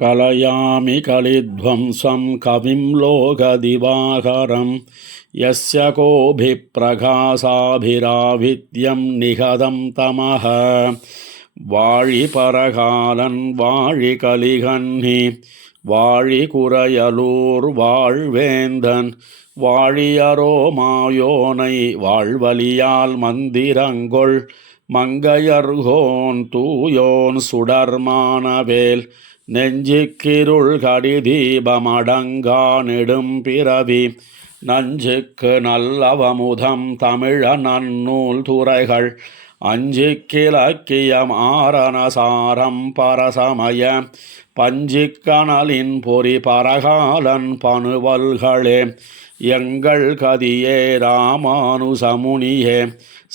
கலயாமி கலித்வம்சம் கவிம் லோகதிவாகரம் யஸ்ய கோபிப்பிரகாசாபிராவித்யம் நிகதம் தமஹ. வாழி பரகாலன் வாழி கலிகன்னி வாழி குறையலூர் வாழ்வேந்தன் வாழியரோ மாயோனை வாழ்வலியால் மந்திரங்கொள் மங்கையர்கோன் தூயோன் சுடர்மானவேல் நெஞ்சுக்கிருள் கடிதீபமடங்கா நெடும் பிறவி நஞ்சுக்கு நல்லவமுதம் தமிழ நன்னூல் துறைகள் அஞ்சிக்கிலக்கியம் ஆரணசாரம் பரசமய பஞ்சிக்கணலின் பொறி பரகாலன் பணுவல்களே எங்கள் கதியே ராமானுசமுனியே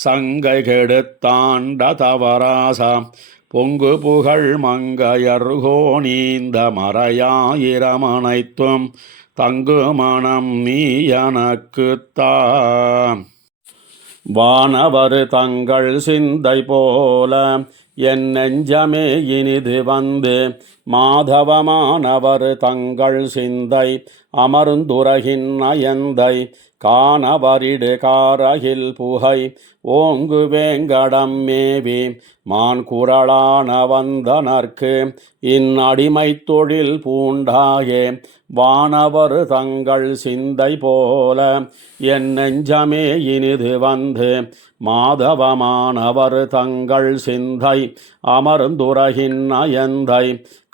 சங்கை கெடுத்தாண்ட தவராசா பொங்கு புகழ் மங்கையர்கோணீந்த மறையாயிரமனைத்தும் தங்கு மனம் நீ எனக்குத்தான். வானவர் தங்கள் சிந்தை போல என் நெஞ்சமே இனிது வந்து மாதவமானவர் தங்கள் சிந்தை அமர்ந்துரகின் அயந்தை காணவரிடு காரகில் புகை ஓங்கு வேங்கடம் மேவி மான் குரலான வந்தனர்க்கு இந்நடிமை தொழில் பூண்டாயே. வானவர் தங்கள் சிந்தை போல என் நெஞ்சமே இனிது வந்து மாதவமானவர் தங்கள் சிந்தை அமர்ந்துரகின் அயந்தை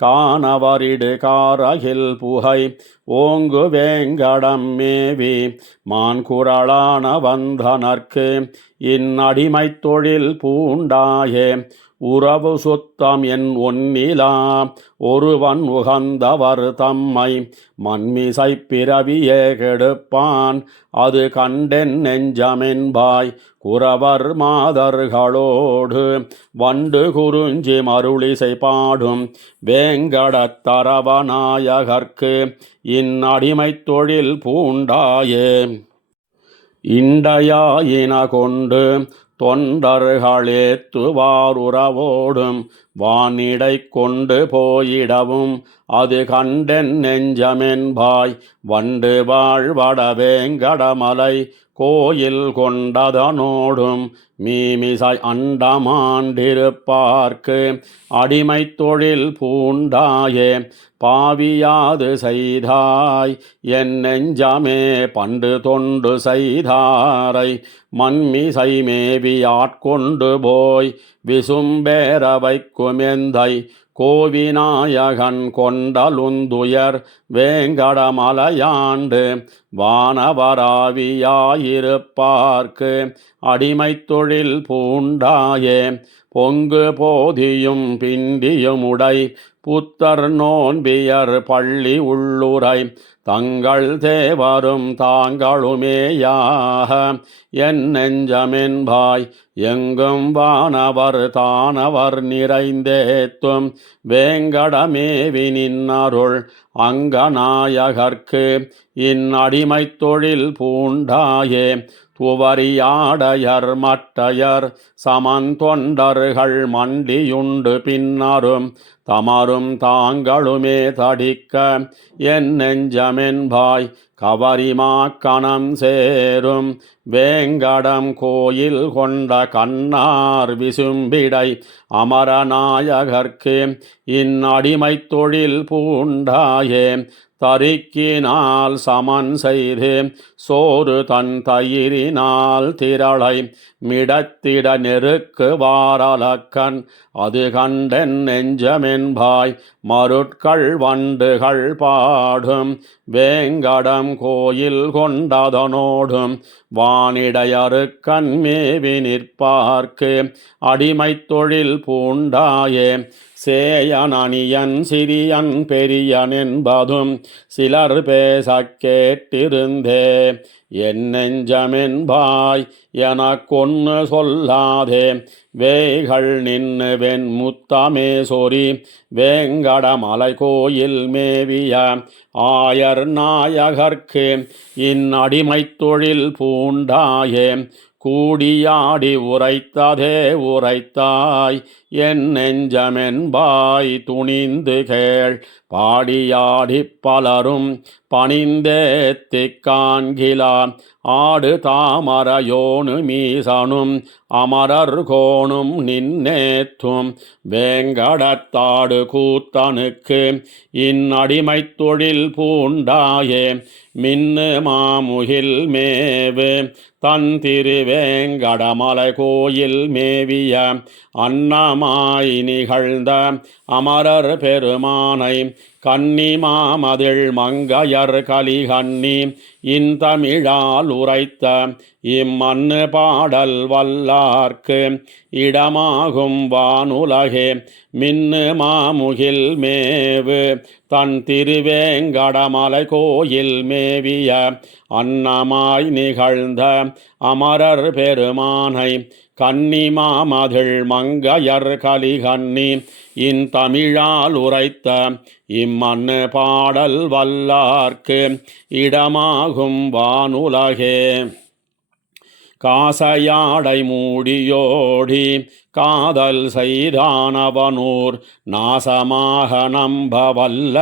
காணவரிடு காரகில் புகை ஓங்கு வேங்கடம் மேவி மான் குரலான வந்தனர்க்கு இந்நடிமை தொழில் பூண்டாயே. உறவு சுத்தம் என் ஒன்னிலா ஒருவன் உகந்தவர் தம்மை மண்மிசை பிறவியே கெடுப்பான் அது கண்டென் நெஞ்சமென்பாய். குறவர் மாதர்களோடு வண்டு குறிஞ்சி மருளிசை பாடும் வேங்கடத்தரவநாயகர்க்கு இந்நடிமை தொழில் பூண்டாயே. இண்டையாயின கொண்டு தொண்டர்களேத்துவாருறவோடும் வானிடை கொண்டு போயிடவும் அது கண்டென் நெஞ்சமென்பாய். வண்டு வாழ்வட வேங்கடமலை கோயில் கொண்டதனோடும் மீமிசை அண்டமாண்டிருப்பார்க்கு அடிமை தொழில் பூண்டாயே. பாவியாது செய்தாய் என் நெஞ்சமே பண்டு தொண்டு செய்தாரை மண்மிசை மேவி ஆட்கொண்டு போய் விசும்பேர வைக்குமெந்தை கோவிநாயகன் கொண்டலுந்துயர் வேங்கடமலையாண்டு வானவராவியாயிருப்பார்க்கு அடிமை தொழில் பூண்டாயே. பொங்கு போதியும் பிண்டியுமுடை புத்தர் நோன்பியர் பள்ளி உள்ளுரை தங்கள் தேவரும் தாங்களுமேயாக என் நெஞ்சமென்பாய். எங்கும் வானவர் தானவர் நிறைந்தேத்தும் வேங்கடமேவி நின்னருள் அங்கநாயகர்க்கு இந்நடிமை தொழில் பூண்டாயே. துவரியாடையர் மட்டையர் சமந்தொண்டர்கள் மண்டியுண்டு பின்னரும் தமரும் தாங்களுமே தடிக்க என் நெஞ்சமென்பாய். கவரிமாக்கணம் சேரும் வேங்கடம் கோயில் கொண்ட கண்ணார் விசும்பிடை அமரநாயகர்க்கு இந்நடிமை தொழில் பூண்டாயே. தரிக்கினால் சமன் செய்து சோறு தன் தயிரினால் திரளை மிடத்திட நெருக்கு வாரலக்கன் அது கண்டென் நெஞ்சமென்பாய். மருட்கள் வண்டுகள் பாடும் வேங்கடம் கோயில் கொண்டதனோடும் வானிடையருக்கண் மேவி நிற்பார்க்கு அடிமை தொழில் பூண்டாயே. சேயனனியன் சிறியன் பெரியன் என்பதும் சிலர் பேச கேட்டிருந்தே என் நெஞ்சமென்பாய் எனக்கொன்னு சொல்லாதே. வேய்கள் நின்று வெண்முத்தமே சொறி வேங்கடமலை கோயில் மேவிய ஆயர் நாயகர்க்கு இந்நடிமை தொழில் பூண்டாயே. கூடியாடி உரைத்ததே உரைத்தாய் என் நெஞ்சமென்பாய் துணிந்து கேள் பாடியாடிப் பலரும் பணிந்தேத்திக் காண்கிலா ஆடு தாமரையோனு மீசனும் அமரர் கோணும் நின்னேத்தும் வேங்கடத்தாடு கூத்தனுக்கு இந்நடிமைத் தொழில் பூண்டாயே மின்னு மாமுகில் மேவு தன் திருவேங்கடமலை கோயில் மேவிய அன்னமாய் நிகழ்ந்த அமரர் பெருமானை கன்னி மாமதிள் மங்கையர் கலிகன்னி இன்தமிழால் உரைத்த இம்மன்னு பாடல் வல்லார்க்கு இடமாகும் வானுலகே மின்னு மாமுகில் மேவு தன் திருவேங்கடமலை கோயில் மேவிய அன்னமாய் நிகழ்ந்த அமரர் பெருமானை கன்னி மாமதிள் மங்கையர் கலிகன்னி இன்தமிழால் உரைத்த இம்மன்னு பாடல் வல்லார்க்கு இடமாகும் வானுலகே காசையாடை மூடியோடி காதல் செய்தானவனூர் நாசமாக நம்ப வல்ல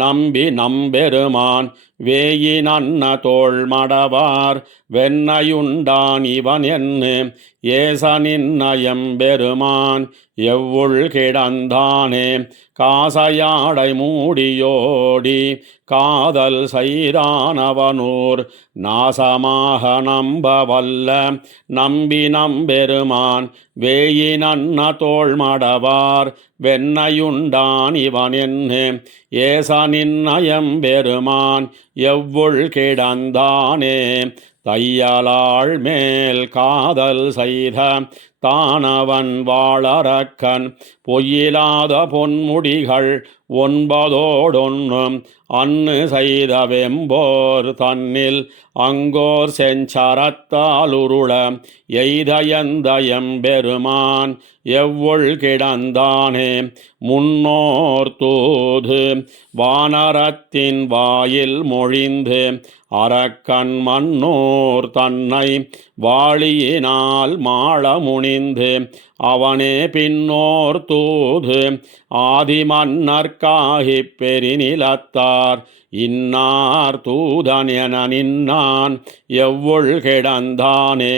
நம்பி நம்பெருமான் வேயினன்ன தோள் மடவார் வெண்ணையுண்டான் இவன் என்று ஏசனின் நயம்பெருமான் எவ்வுள் கிடந்தானே காசையாடை மூடியோடி காதல் செய்தானவனூர் நாசமாக நம்ப வல்ல நம்பி நம்பெருமான் வேயினன்ன தோள் மடவார் வெண்ணையுண்டான் இவன் என்று ஏசனின் நயம்பெருமான் எவ்வுள் கிடந்தானே தையலாள் மேல் காதல் செய்த தானவன் வாழறக்கன் பொய்யிலாத பொன்முடிகள் ஒன்பதோடொன்னும் அன்னு செய்த வெம்போர் தன்னில் அங்கோர் செஞ்சரத்தாலுருள எய்தயந்தயம் பெருமான் எவ்வுள் கிடந்தானே முன்னோர் தூது வானரத்தின் வாயில் மொழிந்து அரக்கன் மன்னோர் தன்னை வாளியினால் மாள முனிந்து அவனே பின்னோர் தூது ஆதி மன்னர்காகிப் பெரிநிலத்தார் இன்னார் தூதன் என நின்னான் எவ்வுள் கிடந்தானே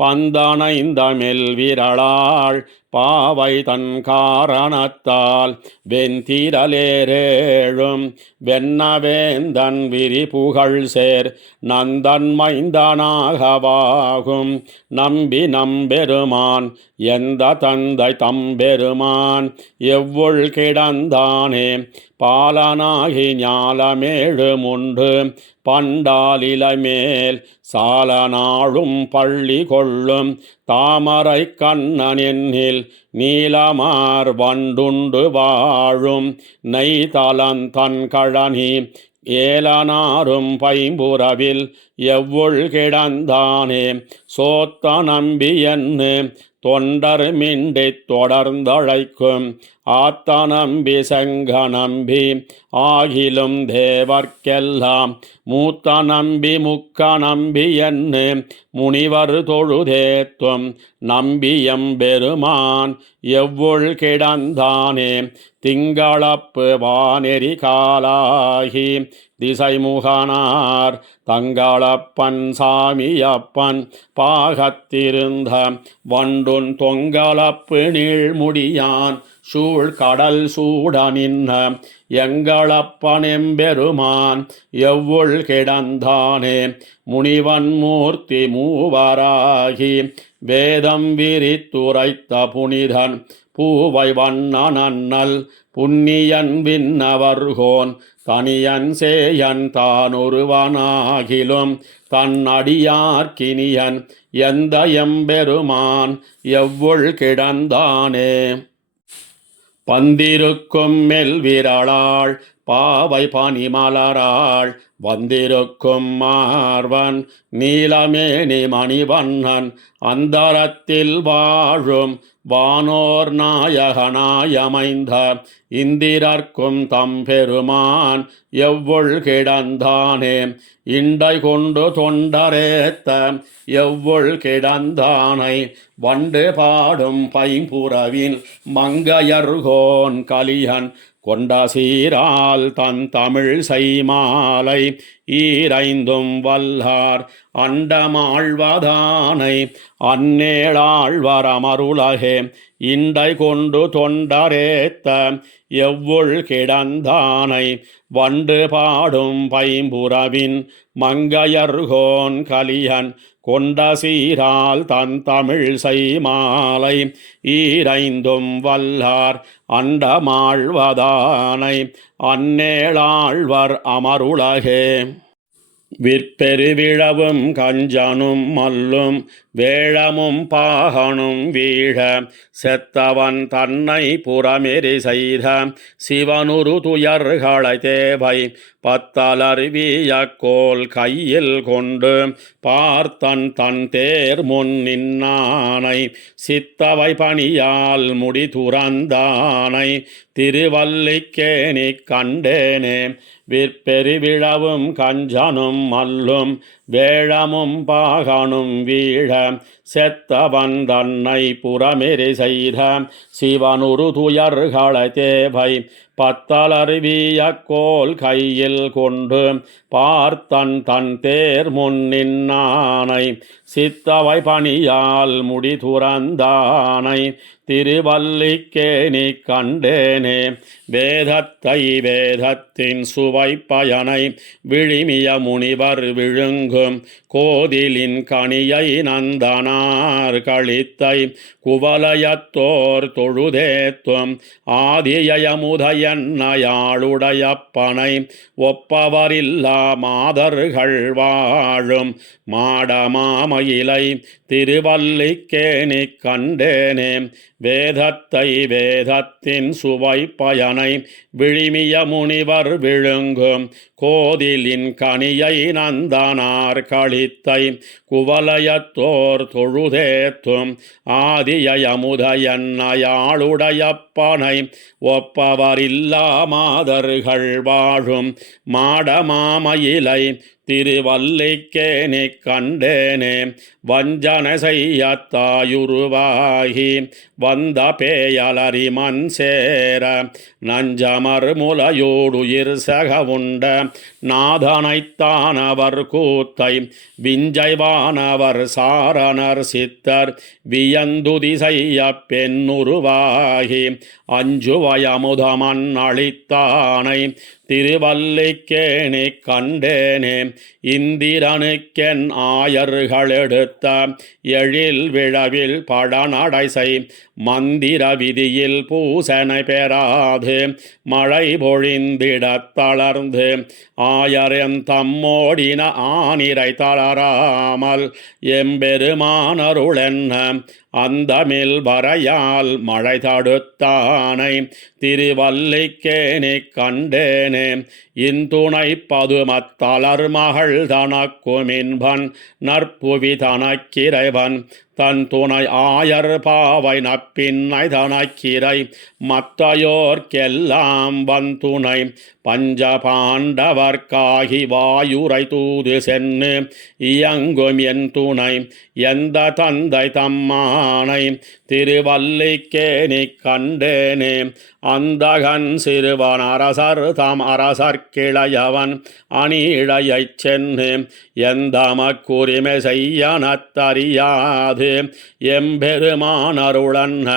பந்தனைந்த மெல்விரளாள் பாவை தன் காரணத்தால் வெந்திரலேரேழும் வெண்ணவேந்தன் விரிபுகழ் சேர் நந்தன் மைந்தனாகவாகும் நம்பி நம்பெருமான் எந்த தந்தை தம்பெருமான் எவ்வுள் கிடந்தானே பாலனாகி ஞாலமேழு முன்று பண்டாலிலை மேல் சால நாளும் பள்ளி கொள்ளும் தாமரை கண்ணனென்னில் நீலமார் வண்டுண்டு வாழும் நெய்தலன் தன் கழனி ஏலனாரும் பைம்புறவில் எவ்வுள் கிடந்தானே சோத்த நம்பி என்று தொண்டர் மிண்டித் தொடர்ந்தழைக்கும் ஆத்த நம்பி செங்க நம்பி ஆகிலும் தேவர்க்கெல்லாம் மூத்த நம்பி முக்க நம்பி என்று முனிவர் தொழுதேத்தும் நம்பியம் பெருமான் எவ்வுள் கிடந்தானே திங்களப்பு வானெறி காலாகி திசைமுகனார் தங்களப்பன் சாமியப்பன் பாகத்திருந்த வண்டுன் தொங்கலப்பு நீழ்முடியான் சூழ் கடல் சூட நின்ன எங்களப்பன் எம்பெருமான் எவ்வுள் கிடந்தானே முனிவன் மூர்த்தி மூவராகி வேதம் விரித்துரைத்த புனிதன் பூவை வண்ணனல் புண்ணியன் விண்ணவர்கோன் தனியன் சேயன் தானொருவனாகிலும் தன் அடியார்க்கினியன் எந்த எம்பெருமான் எவ்வுள் கிடந்தானே பந்திருக்கும் மெல்விரளாள் பாவை பனிமலராள் வந்திருக்கும் மார்வன் நீலமேனி மணிவண்ணன் அந்தரத்தில் வாழும் வானோர் நாயகனாயமைந்த இந்திரர்க்கும் தம்பெருமான் எவ்வொள் கிடந்தானே இண்டை கொண்டு தொண்டரேத்த எவ்வொள் கிடந்தானை வண்டு பாடும் பைம்புறவின் மங்கையர்கோன் கலியன் கொண்ட சீரால் தன் தமிழ் செய்மாலை ஈரைந்தும் வல்லார் அண்டமாழ்வதானை அந்நேளாழ்வர் அமருலகே இண்டை கொண்டு தொண்டரேத்த எவ்வொள் கிடந்தானை வண்டு பாடும் பைம்புறவின் மங்கையர்கோன் கலியன் கொண்ட சீரால் தன் தமிழ் செய்மாலை ஈரைந்தும் வல்லார் அண்டமாழ்வதானை அந்நேளாழ்வர் அமருலகே விற்பெருவிழவும் கஞ்சனும் மல்லும் வேழமும் பாகனும் வீழ செத்தவன் தன்னை புறமெறி செய்த சிவனுரு துயர்களை தேவை பத்தலர்விய கோல் கையில் கொண்டு பார்த்தன் தன் தேர் முன் நின்னானை சித்தவை பணியால் முடி துறந்தானை திருவல்லிக்கேணி கண்டேனே விற்பெருவிழவும் கஞ்சனும் மல்லும் வேழமும் பாகனும் வீழ செத்தவன் தன்னை புறமெறி செய்த சிவனுரு துயர்களை தேவை பத்தலர்விய கோல் கையில் கொண்டு பார்த்தன் தன் தேர் முன் நின்னானை சித்தவை பணியால் முடி துறந்தானை திருவல்லிக்கேணி கண்டேனே வேதத்தை வேதத்தின் சுவை பயனை விழிமிய முனிவர் விழுங்கும் கோதிலின் கனியை நந்தனார் கழித்தை குவலயத்தோர் தொழுதேத்தும் ஆதியமுதையன்னையாளுடையப்பனை ஒப்பவரில்லா மாதர்கள் வாழும் மாடமாமயிலை திருவல்லிக்கேணி கண்டேனே வேதத்தை வேதத்தின் சுவை பயனை விழிமிய முனிவர் விழுங்கும் கோதிலின் கனியை நந்தனார் கழித்தை குவலயத்தோர் தொழுதேத்தும் ஆதியமுதையன்னையாளுடையப்பனை ஒப்பவரில்லா மாதர்கள் வாழும் மாடமாமயிலை திருவல்லிக்கேணி கண்டேனே வஞ்சன செய்யத்தாயுருவாகி வந்த பேயலரி மண் சேர நஞ்சமர் முலையோடுயிர் சகவுண்ட நாதனைத்தானவர் கூத்தை விஞ்சைவானவர் சாரணர் சித்தர் வியந்துதி செய்ய பெண்ணுருவாகி அஞ்சுவயமுதமன் அளித்தானை திருவல்லிக்கேணி கண்டேனே இந்திரனுக்கென் ஆயர்களெடுத்த எழில் விழவில் படநடைசை மந்திர விதியில் பூசனை பெறாது மழை பொழிந்திடத் தளர்ந்து ஆயரெம் தம்மோடின ஆனிரை தளராமல் எம்பெருமானருளென்ன அந்தமில் வரையால் மழை தடுத்தானை திருவல்லிக்கேணி கண்டேனே இந்துணை பதுமத்தளர் மகள் தனக்குமின்பன் நற்புவி தனக்கிறைவன் தன் துணை ஆயர் பாவை நப்பின்னை தனக்கிரை மற்றையோர்க்கெல்லாம் வந்துணை பஞ்ச பாண்டவர்க்காகி வாயுரை தூது சென்னு இயங்கும் என் துணை எந்த தந்தை தம்மானை திருவல்லிக்கேணி கண்டேனே அந்தகன் சிறுவன் அரசர் தம் அரசர்கிளையவன் அணிழையைச் சென்னு எந்தமக்குரிமை செய்யனத்தறியாது எம்பெருமானருளன்ன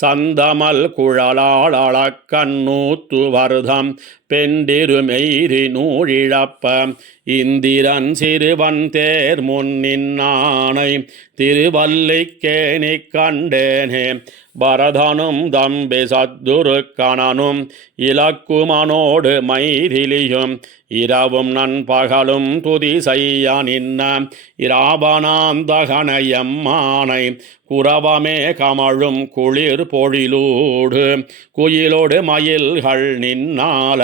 சந்தமல் குழலாள் அளக்கண்ணூத்து வருதம் பெண்டிருமெய்ரி நூழிழப்ப இந்திரன் சிறுவன் தேர் முன்னின்னானை திருவல்லிக்கேணி கண்டேனே பரதனும் தம்பி சத்துருக்கணனும் இலக்குமனோடு மைதிலியும் இரவும் நண்பகலும் துதி செய்ய நின்ன இராவணாந்தகனையம்மானை குரவமே கமழும் குளிர் பொழிலூடு குயிலோடு மயில்கள் நின்னால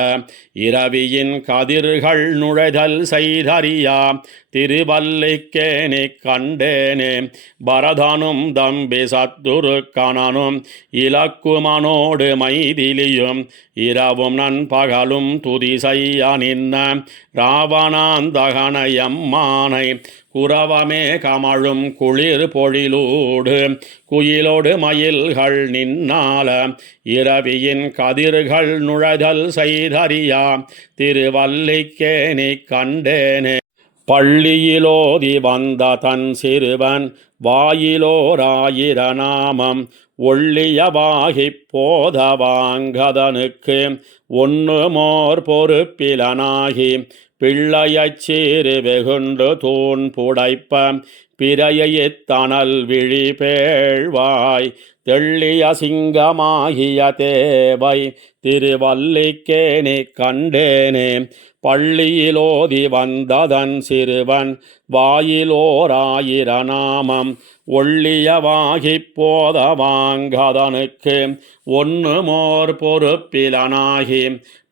இரவியின் கதிர்கள் நுழைதல் செய்தறியா திருவல்லிக்கேனி கண்டேனே பரதனும் தம்பி சத்துரு கணனும் இலக்குமனோடு மைதிலியும் இரவும் நண்பகலும் துதி செய்ய நின்ன ராவணாந்தகனையம்மானை குரவமே கமழும் குளிர் பொழிலூடு குயிலோடு மயில்கள் நின்னால இரவியின் கதிர்கள் நுழைதல் செய்தறியா திருவல்லிக்கேனி கண்டேனே பள்ளியிலோதி வந்த தன் சிறுவன் வாயிலோராயிர நாமம் ஒள்ளியவாகிப் போதவாங்கதனுக்கு ஒன்னுமோர் பொறுப்பிலனாகி பிள்ளையச் சீறு வெகுண்டு தூண் புடைப்ப பிறையைத் தணல் விழி பேழ்வாய் தெள்ளிய சிங்கமாகிய தேவை திருவல்லிக்கேனி கண்டேனே பள்ளியிலோதி வந்ததன் சிறுவன் வாயிலோராயிர நாமம் ஒள்ளியவாகிப் போதவாங்கதனுக்கு ஒன்னுமோர் பொறுப்பிலனாகி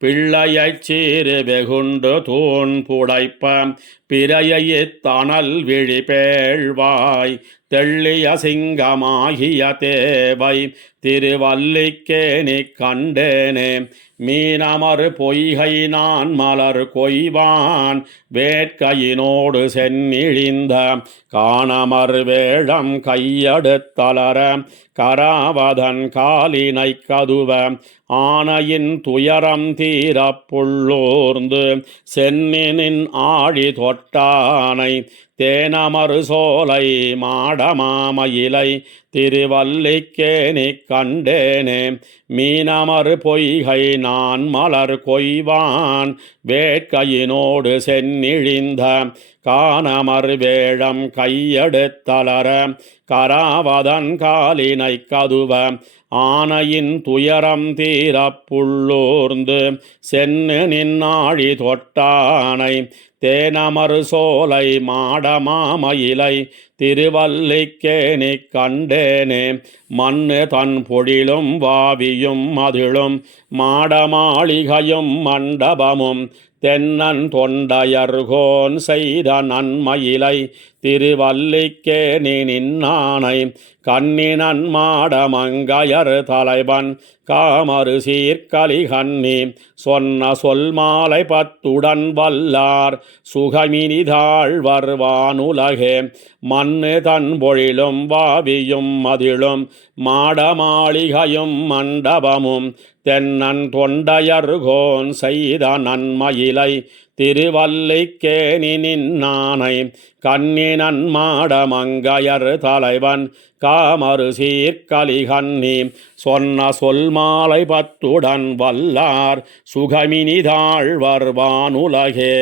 பிள்ளையச் சீறு வெகுண்டு தூண் புடைப்ப பிறையைத் தணல் விழி பேழ்வாய் தெள்ளிய சிங்கமாகிய தேவை திருவல்லிக்கேனி கண்டேனே மீனமர் பொய்கை நான் மலர் கொய்வான் வேட்கையினோடு சென்னிழிந்த காணமர் வேழம் கையெடுத்தலர கராவதன் காலினை கதுவ ஆனையின் துயரம் தீரப் புள்ளூர்ந்து சென்னினின் ஆழி தொட்டானை தேனமரு சோலை மாடமாமயிலை திருவல்லிக்கேனி கண்டேனே மீனமர் பொய்கை நான் மலர் கொய்வான் வேட்கையினோடு சென்னிழிந்த காணமர் வேழம் கையெடுத்தலர கராவதன் காலினை கதுவ ஆனையின் துயரம் தீரப் புள்ளூர்ந்து சென்னு நின்னாழி தொட்டானை தேனமரு சோலை மாடமாமயிலை திருவல்லிக்கேனி கண்டேனே மண்ணு தன் பொழிலும் வாவியும் மதிலும் மாடமாளிகையும் மண்டபமும் தென்னன் தொண்டையர்கோன் செய்த நன்மயிலை திருவல்லிக்கேனி நின்னானை கண்ணினன் மாடமங்கையர் தலைவன் காமரு சீர்கலி கண்ணி சொன்ன சொல் மாலை பத்துடன் வல்லார் சுகமினிதாழ்வர் வானுலகே மண்ணு தன் பொழிலும் வாவியும் மதிலும் மாடமாளிகையும் மண்டபமும் தென்னன் தொண்டையர்கோன் செய்த நன்மயிலை திருவல்லிக்கேனி நின்னானை கண்ணினன் மாடமங்கையர் தலைவன் காமரு சீர்கலி கண்ணி சொன்ன சொல் மாலை பத்துடன் வல்லார் சுகமினிதாழ்வர் வானுலகே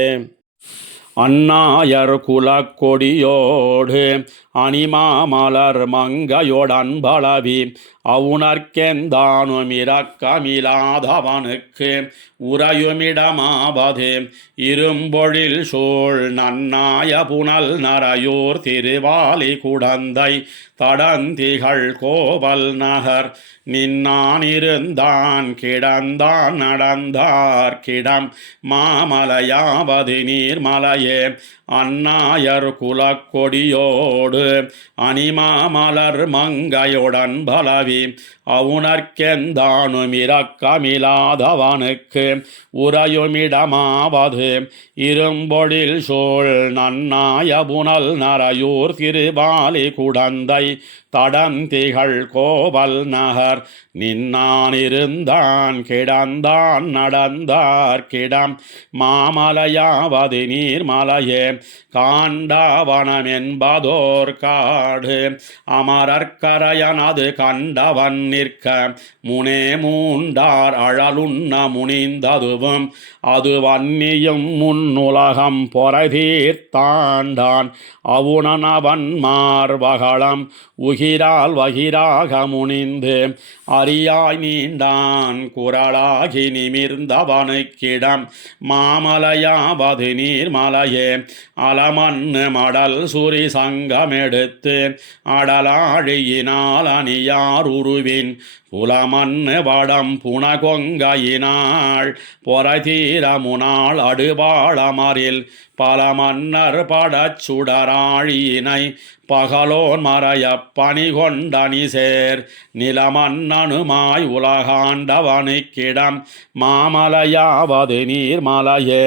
அந்நாயர் குலக்கொடியோடு அணிமாமலர் மங்கையொடன்பளவி அவுணர்க்கெந்தானும் இரக்கமிலாதவனுக்கு உறையுமிடமாவது இரும்பொழில் சூழ் நன்னாய புனல் நரையூர் திருவாலி குடந்தை தடந்திகள் கோவல் நகர் நின்னான் இருந்தான் கிடந்தான் நடந்தார் கிடம் மாமலையாவது நீர்மலையே அந்நாயர் குலக்கொடியோடு அணிமாமலர் மங்கையுடன் பலவி அவுணர்க்கெந்தானும் இரக்கமிலாதவனுக்கு உறையுமிடமாவது இரும்பொழில் சூழ் நன்னாய புனல் நரையூர் திருவாலி குடந்தை தடந்திகள் கோவல் நகர் நின்னான் இருந்தான் கிடந்தான் நடந்தார் கிடம் மாமலையாவது நீர்மலையே காண்டவனம் என்பதோர் காடு அமரர்க்கரையனது கண்டவன் நிற்க முனே மூண்டார் அழலுண்ண முனிந்ததுவும் அது வன்னியும் முன்னுலகம் பொறைதீர்த்தாண்டான் அவுணனவன் மார்வகளம் துகிரால் வகிராக முனிந்து அரியாய் நீண்டான் குரலாகி நிமிர்ந்தவனுக்கிடம் மாமலையாவது நீர்மலையே அலமன்னு மடல் சுரி சங்கமெடுத்து அடலாழியினால் அணியார் உருவின் புலமன்னு வடம் புனகொங்கையினாள் பொறதீரமுனாள் அடுபாளமரில் பல மன்னர் படச் சுடராழியினை பகலோன் மறையப் பணி கொண்டனி சேர் நிலமன்னனுமாய் உலகாண்டவனுக்கிடம் மாமலையாவது நீர்மலையே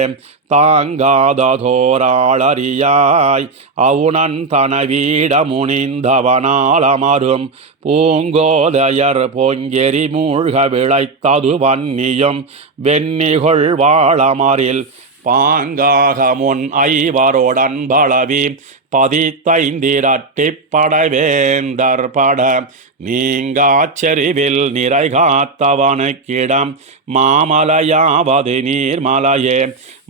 தாங்காததோராளறியாய் அவுணன் தனவீட முனிந்தவனால் அமரும் பூங்கோதையர் பொங்கெரி மூழ்க விளைத்தது வன்னியும் வெண்ணிகொள் வாழமரில் பாங்காக முன் ஐவரோடன் பலவி பதித்தைந்திரட்டிப் படவேந்தர் பட நீங்காச் செறிவில் நிறை காத்தவனுக்கிடம் மாமலையாவது நீர்மலையே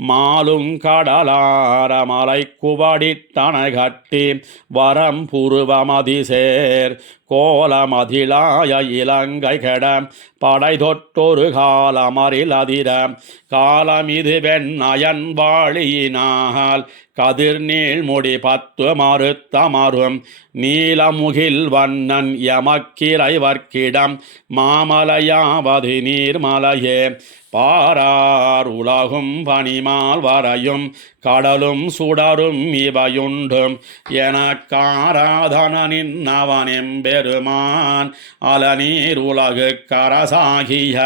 மாலுங்கடலார மலை குவடிட்டனை கட்டி வரம் புருவமதிசேர் கோலமதிலாய இலங்கை கெட படை தொட்டொரு காலமரில் அதிர காலமிது வெண்ணயன் வாழியினால் கதிர் நீள்முடி 10 மறுத்தமரும் நீலமுகில் வண்ணன் எமக்கிறைவர்க்கிடம் மாமலையாவது நீர்மலையே பாரார் உலகும் பனிமால் வரையும் கடலும் சுடரும் இவையுண்டும் எனக்காராதனின் அவனெம்பெருமான் அலநீர் உலகு கரசாகிய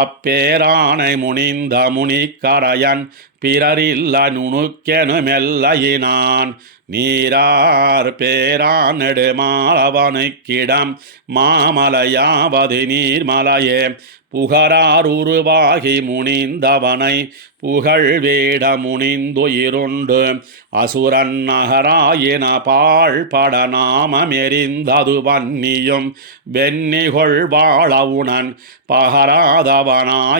அப்பேரானை முனிந்த முனிக்கரையன் பிறரில்ல நுணுக்கெனுமெல்லையினான் நீரார் பேரான் நெடுமாலவனுக்கிடம் மாமலையாவது நீர்மலையே புகரார் உருவாகி முனிந்தவனை புகழ் வேட முனிந்துயிருண்டு அசுரன் நகராயின பாழ்பட நாமமெறிந்தது வன்னியும் வெண்ணிகொள் வாழவுணன்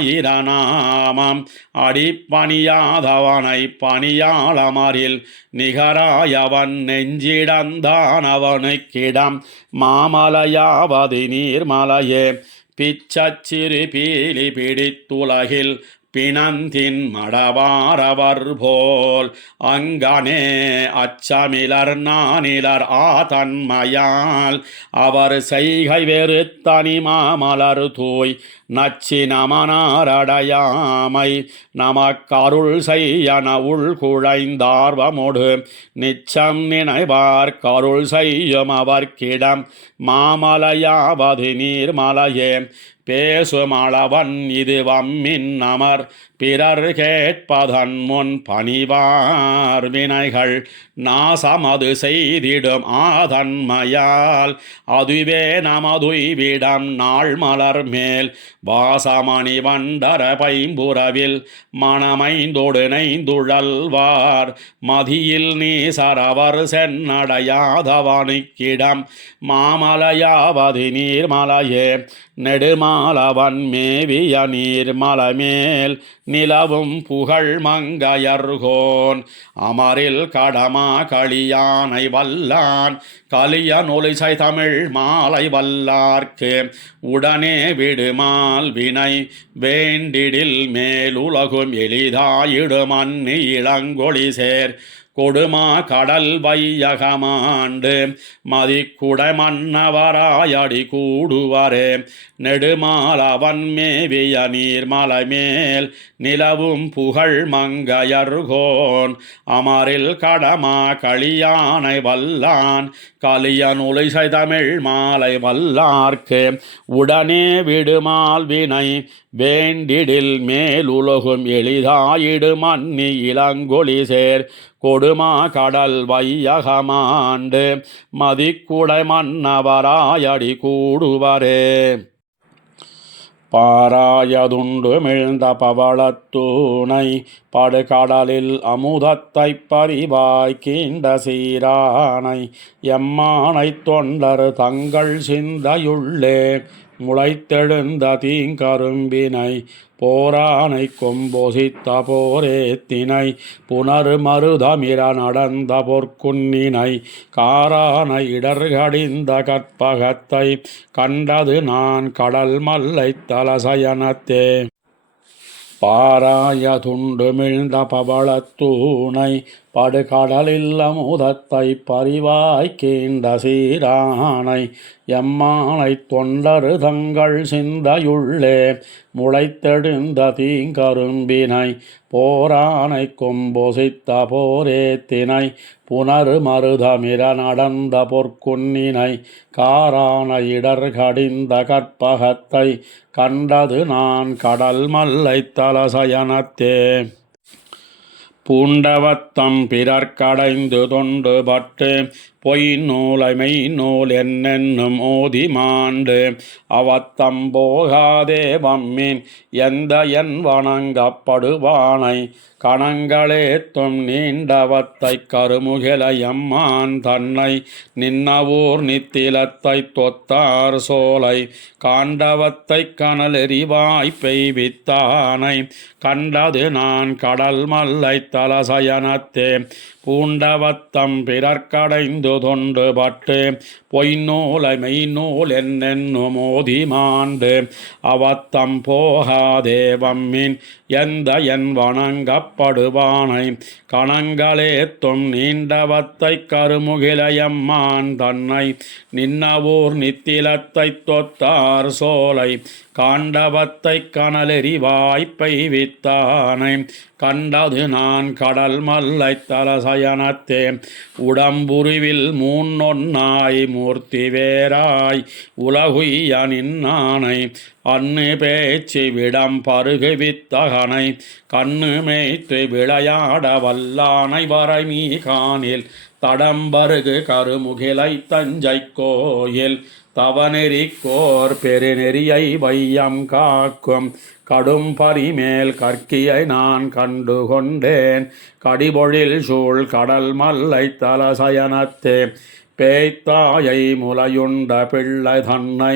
பகராதவனாயிரநாமம் அடிப்பணியாதவனை பணியாளமரில் நிகராயவன் நெஞ்சிடந்தானவனுக்கிடம் மாமலையாவது நீர்மலையே பிச்சச்சிறு பீலி பிடித்துலகில் பிணந்தின் மடவாரவர் போல் அங்கனே அச்சமிலர் நானிலர் ஆதன்மையால் அவர் செய்கை வெறுத்தனி மாமலர் தூய் நச்சி நமனாரடையாமை நமக்கருள் செய்யன உள் குழைந்தார்வமொடு நிச்சம் நினைவார் கருள் செய்யும் அவர்க்கிடம் மாமலையாவது நீர்மலையே பேசுமளவன் இது வம்மின் அமர் பிறர் கேட்பதன் முன் பணிவார் வினைகள் நாசமது செய்திடும் ஆதன்மையால் அதுவே நமதுய்விடம் நாள் மலர் மேல் வாசமணி வண்டர பைம்புறவில் மணமைந்தொடு நைந்துழல்வார் மதியில் நீசரவர் சென்னடையாதவனுக்கிடம் மாமலையாவது நீர்மலையே நெடுமாலவன் மேவிய நீர்மலமேல் நிலவும் புகழ் மங்கையர்கோன் அமரில் கடமா களியானை வல்லான் கலிய நொலிசை தமிழ் மாலை வல்லார்க்கு உடனே விடுமால் வினை வேண்டிடில் மேலுலகும் எளிதாயிடும் அன்னி இளங்கொழி சேர் கொடுமா கடல் வையகமாண்டு மதிக்குடை மன்னவராயடி கூடுவரே நெடுமாலவன் மேவிய நீர்மலைமேல் நிலவும் புகழ் மங்கையர்கோன் அமரில் கடமா களியானை வல்லான் கலிய நுழைசை தமிழ் மாலை வல்லார்க்கு உடனே விடுமால் வினை வேண்டிடில் மேலுலகும் எளிதாயிடும் அன்னி இளங்கொழி சேர் கொடுமா கடல் வையகமாண்டு மதிக்குடை மன்னவராயடி கூடுவரே பாராயதுண்டு மிழ்ந்த பவளத்தூணை படுகடலில் அமுதத்தை பரிவாய் கீண்ட சீரானை எம்மானை தொண்டர் தங்கள் சிந்தையுள்ளே முளைத்தெழுந்த தீங்கரும்பினை போரானை கொம்பொசித்த போரேத்தினை புனர் மருதமிர நடந்த பொற்குன்னினை காரானை இடர்கடிந்த கற்பகத்தை கண்டது நான் கடல் மல்லை தலசயனத்தே பாராய துண்டு மிழ்ந்த பவளத்தூணை படுகடலில் அமுதத்தை பரிவாய் கீண்ட சீரானை எம்மானை தொண்டரு தங்கள் சிந்தையுள்ளே முளைத்தெழுந்த தீங்கரும்பினை போரானை கொம்பொசித்த போரேத்தினை புனர் மருதமிர நடந்த பொற்குன்னினை காரான இடர்கடிந்த கற்பகத்தை கண்டது நான் கடல் மல்லை தலசயனத்தே பூண்டவத்தம் பிறர்க்கடைந்து தொண்டு பட்டு பொய் நூலை மெய் நூல் என்னென்னும் ஓதி மாண்டு அவத்தம் போகாதே வம்மின் எந்த என் வணங்கப்படுவானை கணங்களேத்தும் நீண்டவத்தை கருமுகிலையம்மான் தன்னை நின்னவூர் நித்திலத்தை தொத்தார் சோலை காண்டவத்தை கனலெறிவாய் பெய்வித்தானை கண்டது நான் கடல் மல்லை தலசயனத்தே பூண்டவத்தம் பிறர்க்கடைந்து தொண்டு பட்டு பொய்நூலை மெய்நூல் என்னென்னும் ஓதி மாண்டு அவத்தம் போகாதே வம்மின் எந்த என் வணங்கப்படுவானை கணங்களேத்தும் நீண்டவத்தை கருமுகிலையம்மான் தன்னை நின்னவூர் நித்திலத்தை தொத்தார் சோலை காண்டவத்தை கனலெறிவாய் பெய்வித்தானை கண்டது நான் கடல் மல்லை தலசயனத்தே உடம்புருவில் மூன்னொன்னாய் மூர்த்தி வேராய் உலகுய்ய நின்னானை அன்னு பேச்சு விடம் பருகுவித்தகனை கண்ணு மேய்த்து விளையாட வல்லானை வரைமீ காணில் தடம்பருகு கருமுகிலை தஞ்சை கோயில் தவநெறிக்கோர் பெருநெறியை வையம் காக்கும் கடும் பரிமேல் கற்கியை நான் கண்டு கொண்டேன் கடிபொழில் சூழ் கடல் மல்லை தலசயனத்தே பேய்த்தாயை முலையுண்ட பிள்ளை தன்னை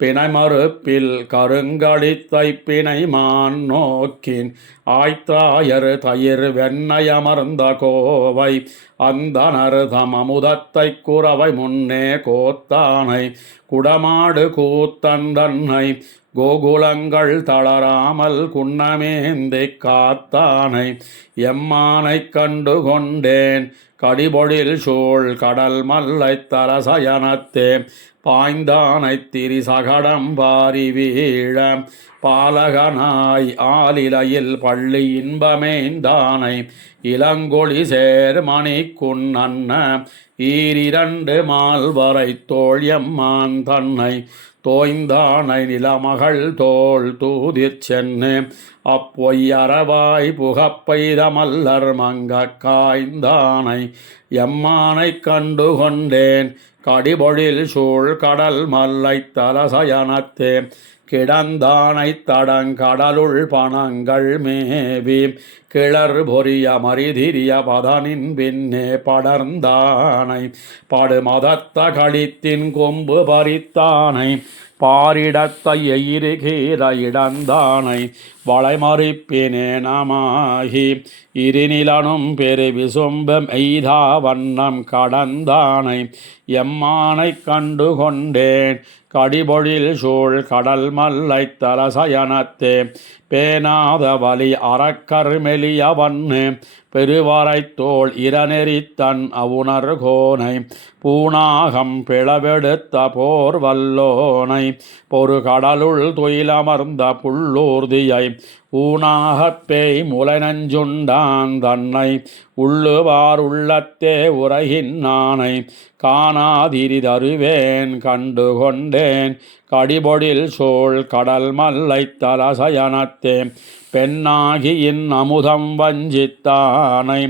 பிணைமறுப்பில் கருங்கடித்தை பிணைமான் நோக்கின் ஆய்த்தாயர் தயிர் வெண்ணயமர்ந்த கோவை அந்தனர் தம் அமுதத்தை குறவை முன்னே கோத்தானை குடமாடு கூத்தந்தன்னை கோகுலங்கள் தளராமல் குன்னமேந்தி காத்தானை எம்மானை கண்டு கொண்டேன் கடிபொழில் சூழ் கடல் மல்லை தலசயனத்தே பாய்ந்தானை திரிசகடம் பாரி வீழ பாலகனாய் ஆலிலையில் பள்ளி இன்பமேந்தானை இளங்கொழி சேர்மணி குன்னன்ன ஈரிரண்டு மால்வரை தோழியம்மான் தன்னை தோய்ந்தானை நிலமகள் தோள் தூதிற் சென்னு அப்பொய்யறவாய் புகப்பெய்த மல்லர் மங்க காய்ந்தானை எம்மானை கண்டு கொண்டேன் கடிபொழில் சூழ் கடல் மல்லை தலசயனத்தே கிடந்தானை தடங்கடலுள் பணங்கள் மேவி கிளர் பொரிய மரிதிரிய பதனின் பின்னே படர்ந்தானை படுமதத்த களித்தின் கொம்பு பறித்தானை பாரிடத்தை எயிறுகீர இடந்தானை வளைமறிப்பினே நமாகி இருநிலனும் பெரு விசும்பம் எய்தா வண்ணம் கடந்தானை எம்மானை கண்டு கொண்டேன் கடிபொழில் சூழ் கடல் மல்லை தலசயனத்தே பேனாத வலி அறக்கர் மெலிய வண்ணு பெருவரை தோள் இரநெறித்தன் அவுணர் கோனை பூணாகம் பிளவெடுத்த போர் வல்லோனை பொறு கடலுள் துயிலமர்ந்த புள்ளூர்தியை ஊனாகப் பேய் முலை நஞ்சுண்டான் தன்னை உள்ளுவார் உள்ளத்தே உரைகின்னானை காணாதிரிதருவேன் கண்டு கொண்டேன் கடிபொழில் சூழ் கடல் மல்லை தலசயனத்தே பெண்ணாகியின் அமுதம் வஞ்சித்தானை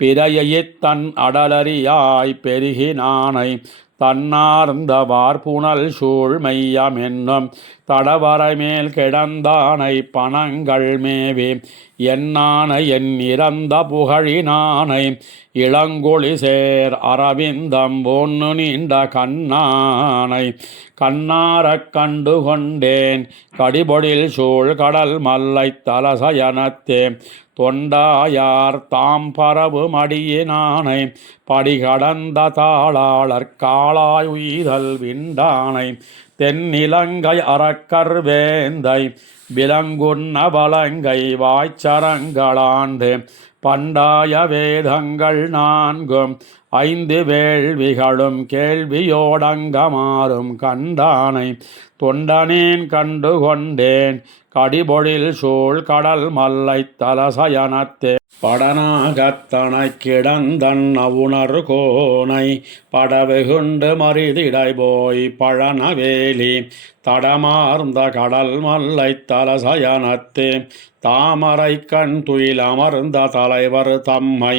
பிறையைத் தன் அடலறியாய் பெருகினானை தன்னார்ந்த வார்புணல் சூழ் மெய்யம் என்னும் தடவரை மேல் கிடந்தானை பணங்கள் மேவி என்னானை என் இறந்த புகழினானை இளங்கொழி சேர் அரவிந்தம் ஒன்று நீண்ட கண்ணானை கண்ணாரக் கண்டு கொண்டேன் கடிபொடில் சூழ் கடல் மல்லை தலசயனத்தே தொண்டாயார் தாம் பரவு மடியினானை படிகடந்த தாளாளர் காளாய் உயிரல் விண்டானை தென்னிலங்கை அரக்கர் வேந்தை விலங்குண்ண வலங்கை வாய்ச்சரங்களாண்டு பண்டாய வேதங்கள் நான்கும் 5 வேள்விகளும் கேள்வியோடங்கமாறும் கண்டானை தொண்டனேன் கண்டு கொண்டேன் கடிபொழில் சூழ் கடல் மல்லை தலசயனத்தே படனாகத்தனை கிடந்தன்ன உணர் கோனை படவெகுண்டு மறிதிடை போய் பழனவேலி தடமார்ந்த கடல் மல்லை தலசயனத்தே தாமரை கண் துயில் அமர்ந்த தலைவர் தம்மை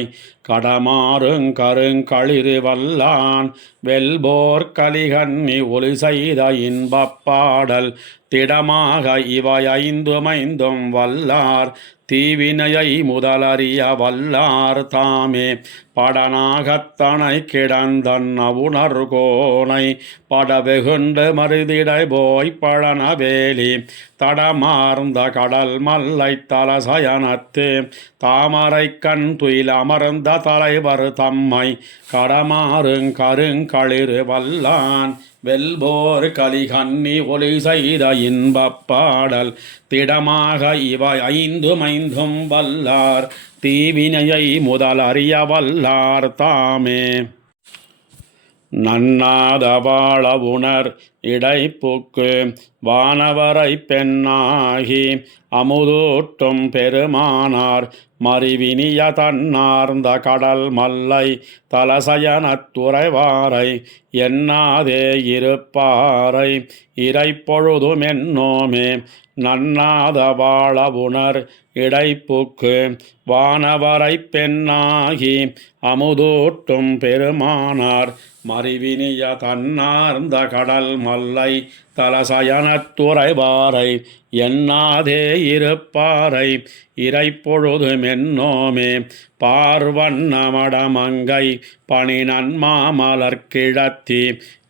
கடமாறுங் கருங்களிறு வல்லான் வெல்போர் கலிகன்னி ஒலி செய்த இன்பப் பாடல் திடமாக இவை 5 வல்லார் தீவினையை முதலறிய வல்லார் தாமே படனாகத்தனை கிடந்தன்ன உணர் கோனை படவெகுண்டு மருதிடை போய் பழனவேலி தடமார்ந்த கடல் மல்லை தலசயனத்தே தாமரை கண் துயில் அமர்ந்த தலைவர் தம்மை கடமாறுங் கருங்களிறு வல்லான் வெல்போர் கலிகன்னி ஒலி செய்த இன்பப் பாடல் திடமாக இவை 5 வல்லார் தீவினையை முதலறிய வல்லார் தாமே நன்னாத வாழ உணர் இடைப்புக்கு வானவரை பெண்ணாகி அமுதூட்டும் பெருமானார் மறிவினிய தன்னார்ந்த கடல் மல்லை தலசயனத்துறைவாரை எண்ணாதே இருப்பாரை இறைப்பொழுதுமென்னோமே நன்னாத வாழ உணர் இடைப்புக்கு வானவரை பெண்ணாகி அமுதூட்டும் பெருமானார் மறிவினிய தன்னார்ந்த கடல் மல்லை தலசயனத்துறைவாரை எண்ணாதே இருப்பாரை இறைப்பொழுதுமென்னோமே பார்வண்ண மடமங்கை பணி நன்மாமலர் கிழத்தி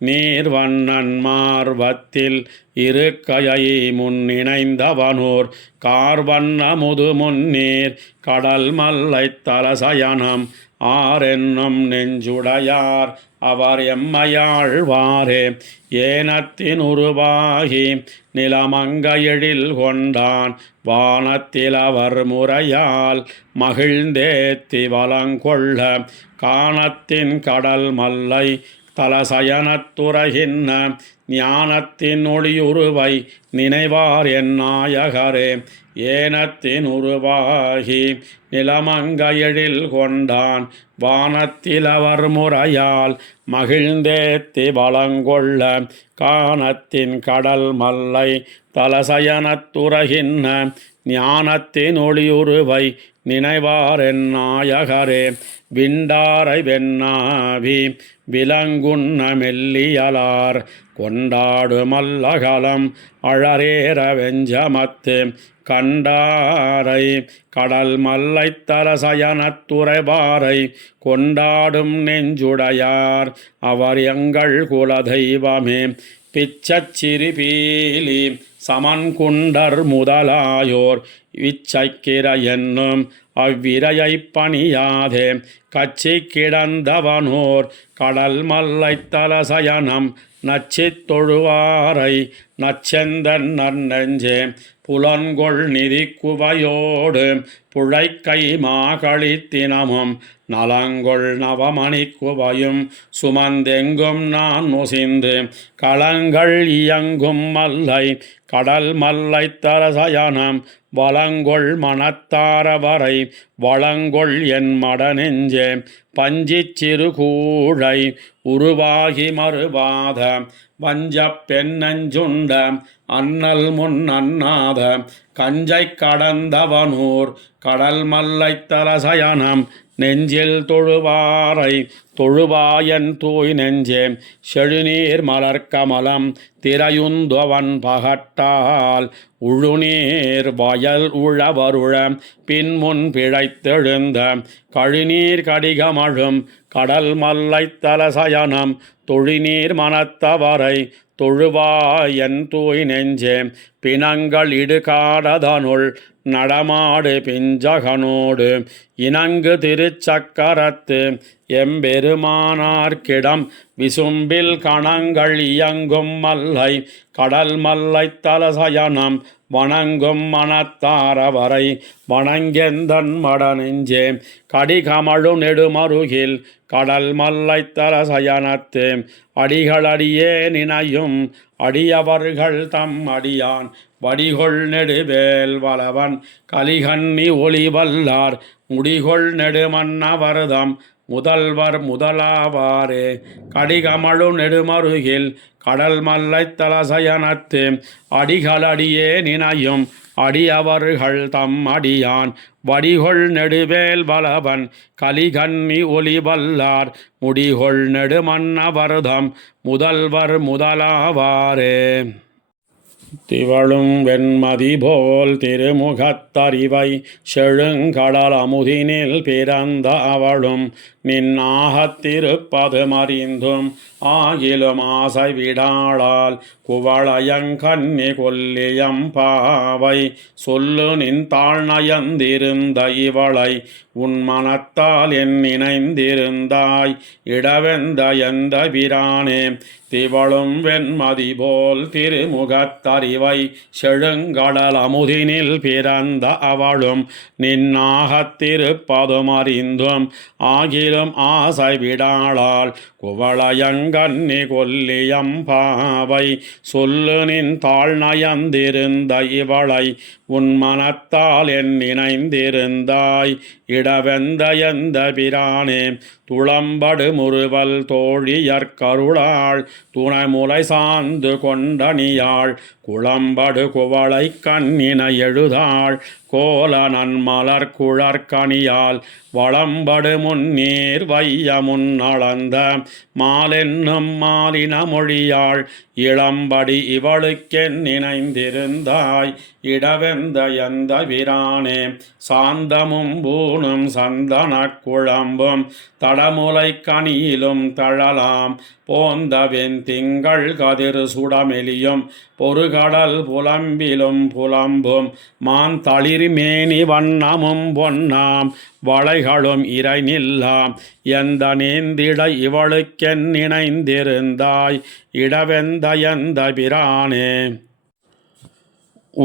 நீர்வண்ணன் மார்வத்தில் இருக்கையை முன்னிணைந்தவனூர் கார்வண்ண முதுமுன்னீர் கடல் மல்லை தலசயனம் ஆரென்னும் நெஞ்சுடையார் அவர் எம்மையாழ்வாரே ஏனத்தின் உருவாகி நிலமங்கையெழில் கொண்டான் வானத்தில் அவர் முறையால் மகிழ்ந்தேத்தி வலங்கொள்ள காணத்தின் கடல் மல்லை தலசயனத்துறைகின்ன ஞானத்தின் ஒளியுருவை நினைவார் என் நாயகரே ஏனத்தின் உருவாகி நிலமங்கையெழில் கொண்டான் வானத்தில் அவர் முறையால் மகிழ்ந்தேத்தி வலங்கொள்ள காணத்தின் கடல் மல்லை தலசயனத்துறைகின்ன ஞானத்தின் ஒளியுருவை நினைவார் என் நாயகரே விண்டாரை வெண்ணாவி விலங்குண்ண மெல்லியலார் கொண்டாடு மல்லகலம் அழறேற வெஞ்சமத்து கண்டாரை கடல் மல்லை தலசயனத்துறைவாரை கொண்டாடும் நெஞ்சுடையார் அவர் எங்கள் குலதெய்வமே பிச்சச்சிறுபீலி சமன்குண்டர் முதலாயோர் இச்சைக்கிற என்னும் அவ்விரையை பணியாதே கச்சி கிடந்தவனோர் கடல் மல்லை தலசயனம் நச்சித் தொழுவாரை நச்செந்தன் நன்னெஞ்சே புலன்கொள் நிதி குவையோடு புழைக்கை மாகளித்தினமும் நலங்கொள் நவமணி குவையும் சுமந்தெங்கும் நான் நொசிந்து களங்கள் இயங்கும் மல்லை கடல் மல்லை தலசயனம் வளங்கொள் மனத்தாரவரை வளங்கொள் என் மடநெஞ்சே பஞ்சிச் சிறு கூழை உருவாகி மறுவாத வஞ்சப் பெண்ணஞ்சுண்ட அண்ணல் முன் அண்ணாத கஞ்சை கடந்தவனூர் கடல் மல்லை தலசயனம் நெஞ்சில் தொழுவாரை தொழுவாயன் தூய் நெஞ்சே செழுநீர் மலர்கமலம் திரையுந்தவன் பகட்டால் உழுநீர் வயல் உழவருழ பின்முன் பிழைத்தெழுந்த கழுநீர் கடிகமழும் கடல் மல்லை தலசயனம் தொழிநீர் மனத்தவரை தொழுவாயன் தூய் நெஞ்சே பிணங்கள் இடுகாடதனுள் நடமாடு பிஞ்சகனோடு இணங்கு திருச்சக்கரத்து எம்பெருமானார்க்கிடம் விசும்பில் கணங்கள் இயங்கும் மல்லை கடல் மல்லை தலசயனம் வணங்கும் மனத்தாரவரை வணங்கெந்தன் மடநெஞ்சே கடிகமழு நெடுமருகில் கடல் மல்லை தலசயனத்து அடிகளடியே நினையும் அடியவர்கள் தம் அடியான் வடிகொள் நெடுவேல் வளவன் கலிகன்னி ஒளிவல்லார் முடிகொள் நெடுமன்னவர்தம் முதல்வர் முதலாவாரே கடிகமழு நெடுமருகில் கடல் மல்லை தலசயனத்து அடிகளடியே நினையும் அடியவர்கள் தம் அடியான் வடிகொள் நெடுவேல் வளவன் கலிகன்னி ஒளிவல்லார் முடிகொள் நெடுமன்னவர்தம் முதல்வர் முதலாவாரே. திவழும் வெண்மதி போல் திருமுகத்தறிவை செழுங்கடல் அமுதினில் பிறந்த அவளும் நின்னாகத்திருப்பது மறிந்தும் ஆகிலும் ஆசை விடாளால் குவளையங்கண்ணி கொல்லியம் பாவை சொல்லு நின் தாழ்நயந்திருந்த இவளை உன் மனத்தால் என் நினைந்திருந்தாய் இடவெந்த எந்த பிரானே திவழும் வெண்மதி போல் திருமுகத்தறிவை செழுங்கடல் அமுதினில் பிறந்த அவளும் நின்னாகத்திருப்பதும் அறிந்தும் ஆகிலும் ஆசை விடாளால் குவளையங்கண்ணி கொல்லியம் பாவை சொல்லு நின் தாழ்நயந்திருந்த இவளை உன் மனத்தால் என் நினைந்திருந்தாய் இடவெந்த எந்த பிரானே துளம்படு முறுவல் தோழியற்கருளாள் துணைமுலை சார்ந்து கொண்டனியாள் குளம்படு குவளை கண்ணின எழுதாள் கோல நன்மலர் குழற்கனியால் வளம்படு முன்னீர் வைய முன்னளந்த மாலென்னும் மாலின மொழியாள் இளம்படி இவளுக்கென் நினைந்திருந்தாய் இடவெந்த எந்த பிரானே சாந்தமும் பூணும் சந்தன குழம்பும் தடமுலை கனியிலும் தழலாம் போந்தவென் திங்கள் கதிர் சுடமெலியும் பொறுகடல் புலம்பிலும் புலம்பும் மான் தளிர்மேனி வண்ணமும் பொன்னாம் வளைகளும் இறை நில்லாம் எந்த நேந்திட இவளுக்கென் நினைந்திருந்தாய் இடவெந்த எந்த பிரானே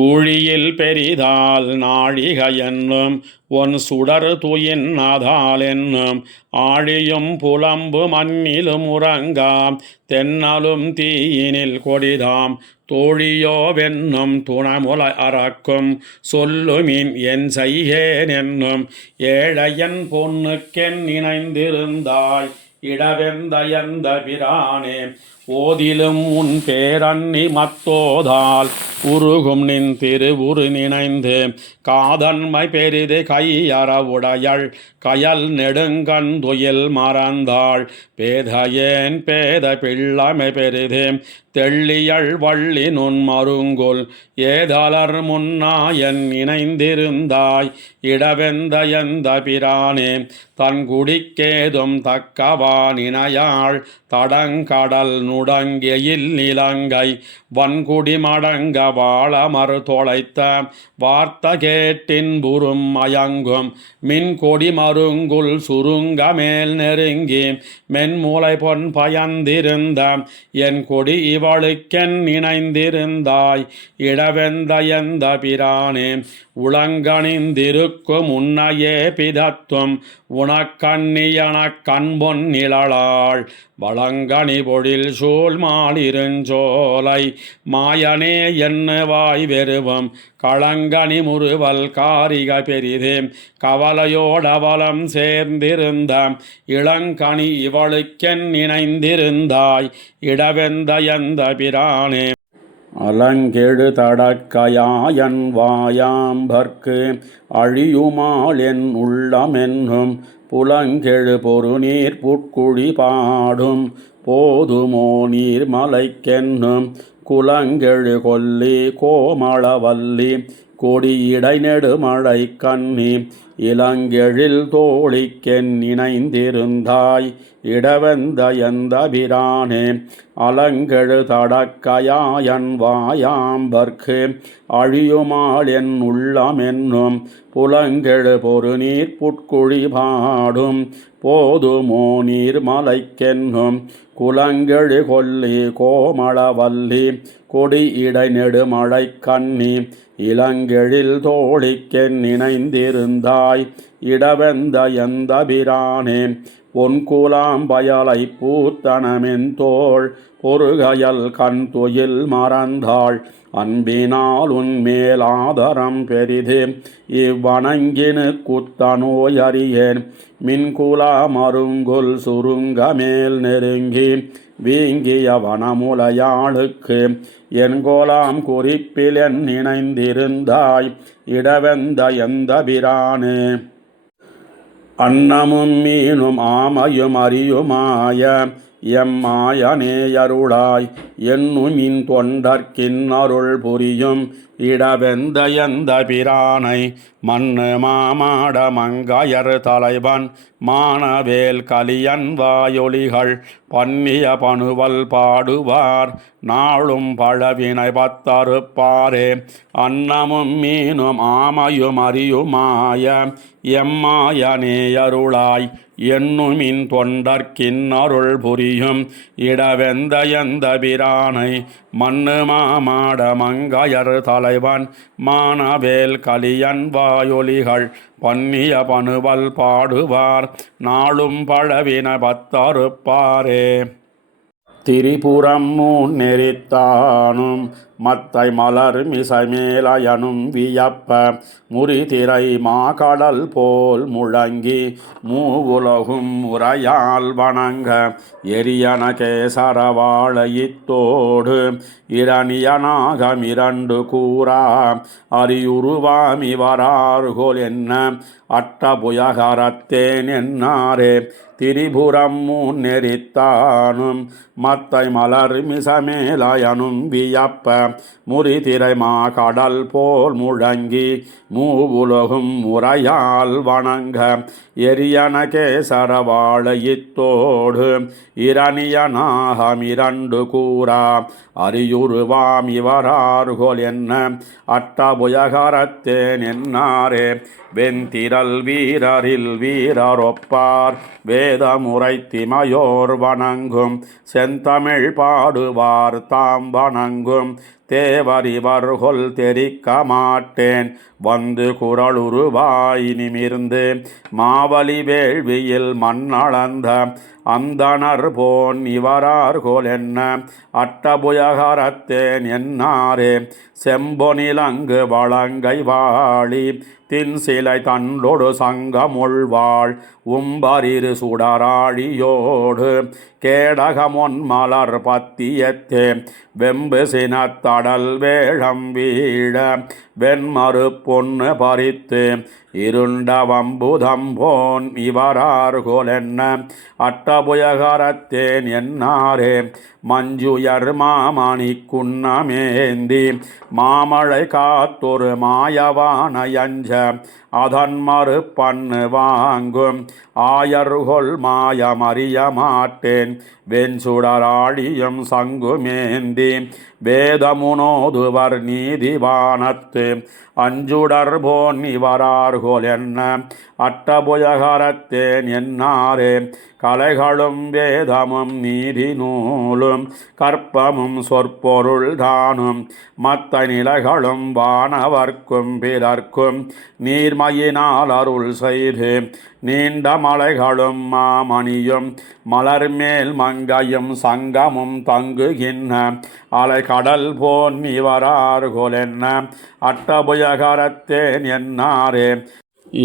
ஊழியில் பெரிதால் நாழிக என்னும் ஒன் சுடர் துயின் அதால் என்னும் ஆழியும் புலம்பு மண்ணிலும் உறங்காம் தென்னலும் தீயினில் கொடிதாம் தோழியோவென்னும் துணமுலை அறக்கும் சொல்லுமின் என் செய்கேன் என்னும் ஏழையன் பொன்னுக்கென் நினைந்திருந்தாய் இடவெந்த எந்த பிரானே ஓதிலும் உன் பேரன்னி மத்தோதால் உருகும் நின் திருவுரு நினைந்து காதன்மை பெரிது கையறவுடையள் கயல் நெடுங்கந்துயில் மறந்தாள் பேதையேன் பேத பிள்ளமை பெரிது தெள்ளியள் வள்ளி நுண் மருங்குல் ஏதலர் முன்னாயன் இணைந்திருந்தாய் இடவெந்த எந்த பிரானே தன் குடிக்கேதும் தக்கவான் இணையாள் தடங்கடல் நுடங்கியில் நிலங்கை வன்குடி மடங்க வாழ மறு தொலைத்த வார்த்த கேட்டின் புறும் மயங்கும் மின் கொடி மருங்குல் சுருங்க மேல் நெருங்கி மென்மூலை பொன் பயந்திருந்த என் கொடி இவளுக்கென் இணைந்திருந்தாய் இடவெந்த எந்த பிரானே உளங்கணிந்திருக்கும் உன்னையே பிதத்தும் உனக்கண்ணியன கண்பொன் நிழலாள் வளங்கனி பொழில் சூழ் மாலிருஞ்சோலை மாயனே என்ன வாய் வெறுவம் களங்கனி முறுவல் காரிக பெரிதே கவலையோடவலம் சேர்ந்திருந்த இளங்கனி இவளுக்கென் இணைந்திருந்தாய் இடவெந்த பிரானே. அலங்கெழு தடக்கையாயன் வாயாம்பர்க்கு அழியுமாள் என் உள்ளமென்னும் புலங்கெழு பொருநீர் புட்குழி பாடும் போதுமோ நீர்மலைக்கென்னும் குலங்கெழு கொல்லி கோமளவல்லி கொடியிடை நெடுமழை கண்ணி இளங்கெழில் தோழிக்கென் இணைந்திருந்தாய் இடவெந்த பிரானே. அலங்கெழு தடக்கையாயன் வாயாம்பர்க்கு அழியுமாள் என் உள்ளமென்னும் புலங்கெழு பொருநீர் புட்குழி பாடும் போதுமோ நீர்மலைக்கென்னும் குலங்கெழு கொல்லி கோமளவல்லி கொடி இடை நெடுமழை கண்ணி இளங்கெழில் தோழிக்கென் இணைந்திருந்தாய் இடவெந்த பிரானே. பொன்குலாம் பயலை பூத்தனமென் தோள் பொறுகயல் கண் துயில் மறந்தாள் அன்பினால் உன்மேல் ஆதரம் பெரிது இவ்வணங்கினு குத்தநோய் அறியேன் மின்குலா மருங்குல் சுருங்க மேல் நெருங்கி வீங்கிய வனமுலையாளுக்கு என் கோலாம் குறிப்பில் என் இணைந்திருந்தாய் இடவெந்த பிரானே. அன்னமும் மீனும் ஆமையும் அறியுமாய எம்மாயனேயருளாய் என்னுமின் தொண்டர்க்கின் அருள் புரியும் இடவெந்த பிரானை. மண்ணு மாமாட மங்கையர் தலைவன் மானவேல் கலியன் வாயொலிகள் பன்னிய பணுவல் பாடுவார் நாளும் பழவினை பத்தறுப்பாரே. அன்னமும் மீனும் ஆமையும் அறியுமாய எம்மாயனேயருளாய் என்னுமின் தொண்டர்க்கின் அருள் புரியும் இடவெந்த பிரானை. மண்ணு மாமாட மங்கையர் தலைவன் மானவேல் கலியன் வாயொலிகள் பன்னிய பணுவல் பாடுவார் நாளும் பழவின பத்தறுப்பாரே. திரிபுரம் நெறித்தானும் மத்தை மலர் மிசைமேலயனும் வியப்ப முறிதிரை மாகடல் போல் முழங்கி மூவுலகும் உரையால் வணங்க எரியன கேசரவாழையித்தோடு இரணியனாகம் இரண்டு கூறா அறியுருவாம் இவரார்கோல் என்ன அட்டபுயகரத்தேன் என்னாரே. திரிபுரம் நெறித்தானும் மத்தை மலர் மிசமேலயனும் வியப்ப முறிதிரை மாகடல் போல் முழங்கி மூவுலகும் முறையால் வணங்க எரியன கேசரவாழையித்தோடு இரணியனாகம் இரண்டு கூறா அறியுருவாம் இவரார்கோல் என்ன அட்டபுயகரத்தேன் என்னாரே. வெண்திரள் வீரரில் வீரரொப்பார் வேதமுறை திமையோர் வணங்கும் செந்தமிழ் பாடுவார் தாம் வணங்கும் தேவரிவர்கொல் தெரிக்க மாட்டேன் வந்து குரலுருவாய் நிமிர்ந்து மாவலி வேள்வியில் மண்ணளந்த அந்தனர் போன் இவரார்கோல் என்ன அட்டபுயகரத்தேன் என்னாரே. செம்பொனிலங்கு வளங்கை வாழி தின்சிலை தண்டொடு சங்கமுள்வாள் உம்பரிரு சுடராழியோடு கேடகமொன் மலர் பத்தியத்தே வெம்பு சினத்தடல் வேழம் வீழ வெண்மறு பொன்னு பறித்து இருண்ட வம்புதம் போன் இவரார்கோல் என்ன அட்டபுயகரத்தேன் என்னாரே. மஞ்சுயர் மாமணி குன்னமேந்தி மாமழை காத்தொரு மாயவானயஞ்ச அதன் மறு பண்ணு வாங்கும் ஆயர்கொல் மாயமறிய மாட்டேன் வெண்சுடராழியும் சங்குமேந்தி வேதமுனோதுவர் நீதிவானத்து அஞ்சுடர் போன் இவரார்கோல் என்ன அட்டபுயகரத்தேன் என்னாரே கலைகளும் வேதமும் நீதி நூலும் கற்பமும் சொற்பொருள் தானும் மத்த நிலைகளும் வானவர்க்கும் பிறர்க்கும் நீர்மையினால் அருள் செய்து நீண்ட மலைகளும் மாமணியும் மலர்மேல் மங்கையும் சங்கமும் தங்குகின்ற அலைகடல் போன் இவரார்கோல் என்ன அட்டபுயகரத்தேன் என்னாரே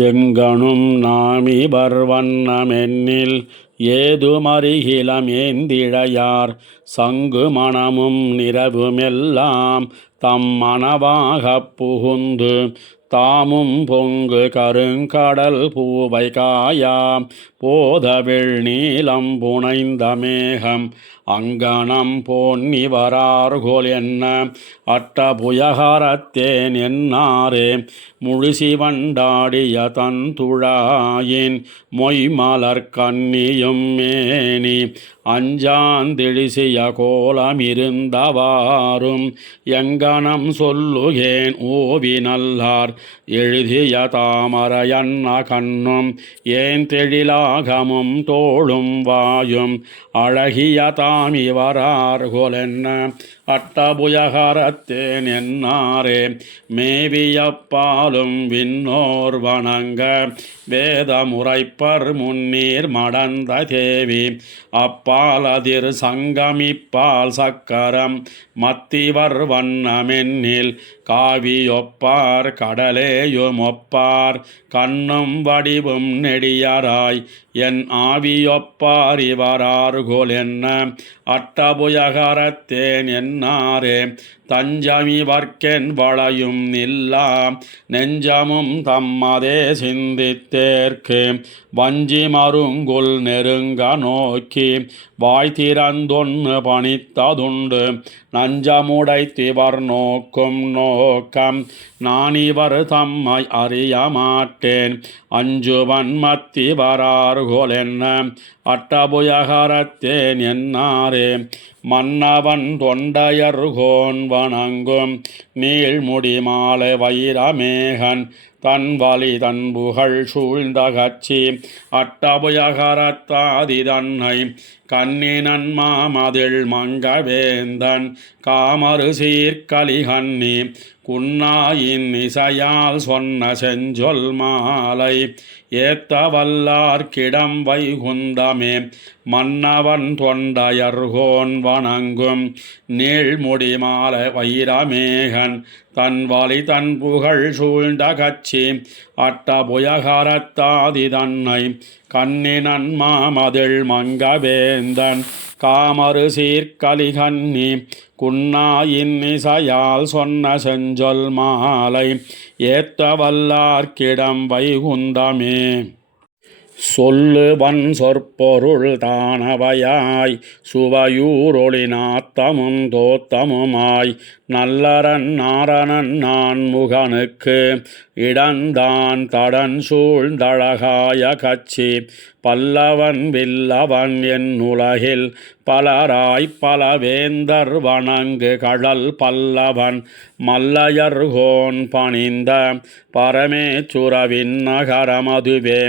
எங்கனும் நாமிவர் வண்ணமென்னில் ஏதுமறிகிலமேந்திழையார் சங்கு மணமும் நிறவுமெல்லாம் தம் மணவாகப் புகுந்து தாமும் பொங்கு கருங்கடல் பூவை காயா போதவிழ் நீலம் புனைந்த மேகம் அங்கனம் பொன்னிவரார்கோல் என்ன அட்டபுயகரத்தேன் என்னாரே முழுசிவண்டாடிய தன் துழாயின் மொய்மலர் கன்னியும் மேனி அஞ்சாந்திழிசிய கோலமிருந்தவாறும் எங்கனம் சொல்லுகேன் ஓவி நல்லார் எழுதிய தாமரையன்ன கண்ணும் ஏன் தெழிலாகமும் தோளும் வாயும் அழகிய தாமிவரார்கோல் என்ன அட்டபுயகரத்தேன் என்னாரே மேவியப்பாலும் விண்ணோர் வணங்க வேத முறைப்பர் முன்னீர் மடந்த தேவி அப்பாலதிர் சங்கமிப்பால் சக்கரம் மத்திவர் வண்ணமென்னில் காவியொப்பார் கடலேயுமொப்பார் கண்ணும் வடிவும் நெடியராய் என் ஆவியொப்பார் இவரார்கோல் என்ன அட்டபுயகரத்தேன் என்னாரே தஞ்சமிவர்க்கென் வளையும் நில்லா நெஞ்சமும் தம்மதே சிந்தித்தேற்கு வஞ்சி மருங்குல் நெருங்க நோக்கி வாய் திறந்தொன்னு பணித்ததுண்டு நஞ்சமுடைத்திவர் நோக்கும் நோக்கம் நானிவர் தம்மை அறிய மாட்டேன் அஞ்சுவன் மத்திவரார்கோல் என்ன அட்டபுயகரத்தேன் என்னாரே மன்னவன் தொண்டையர்கோன் வணங்கும் நீள்முடி மாலை வைரமேகன் தன் வலி தன் புகழ் சூழ்ந்த கட்சி அட்டபுயகரத்தாதி தன்னை கண்ணினன் மாமதில் மங்கவேந்தன் காமரு சீர்கலிகண்ணி குன்னாயின் இசையால் சொன்ன செஞ்சொல் மாலை ஏத்த வல்லார்க்கிடம் வைகுந்தமே மன்னவன் தொண்டையர்கோன் வணங்கும் நீள்முடி மாலை வைரமேகன் தன் வலி தன் புகழ் சூழ்ந்த கட்சி அட்டபுயகரத்தாதி தன்னை கண்ணினன் மாமதில் மங்கவேந்தன் காமரு சீர்கலிகண்ணி குன்னாயின் இசையால் சொன்ன செஞ்சொல் மாலை ஏத்த வல்லார்க்கிடம் வைகுந்தமே சொல்லுவன் சொற்பொருள் தானவையாய் சுவையூரொளி நாத்தமும் தோத்தமுமாய் நல்லரன் நாரணன் நான் முகனுக்கு இடந்தான் தடன் சூழ்ந்தழகாய கட்சி பல்லவன் வில்லவன் என் உலகில் பலராய் பலவேந்தர் வணங்கு கழல் பல்லவன் மல்லையர்கோன் பணிந்த பரமேச்சுரவின் நகரமதுவே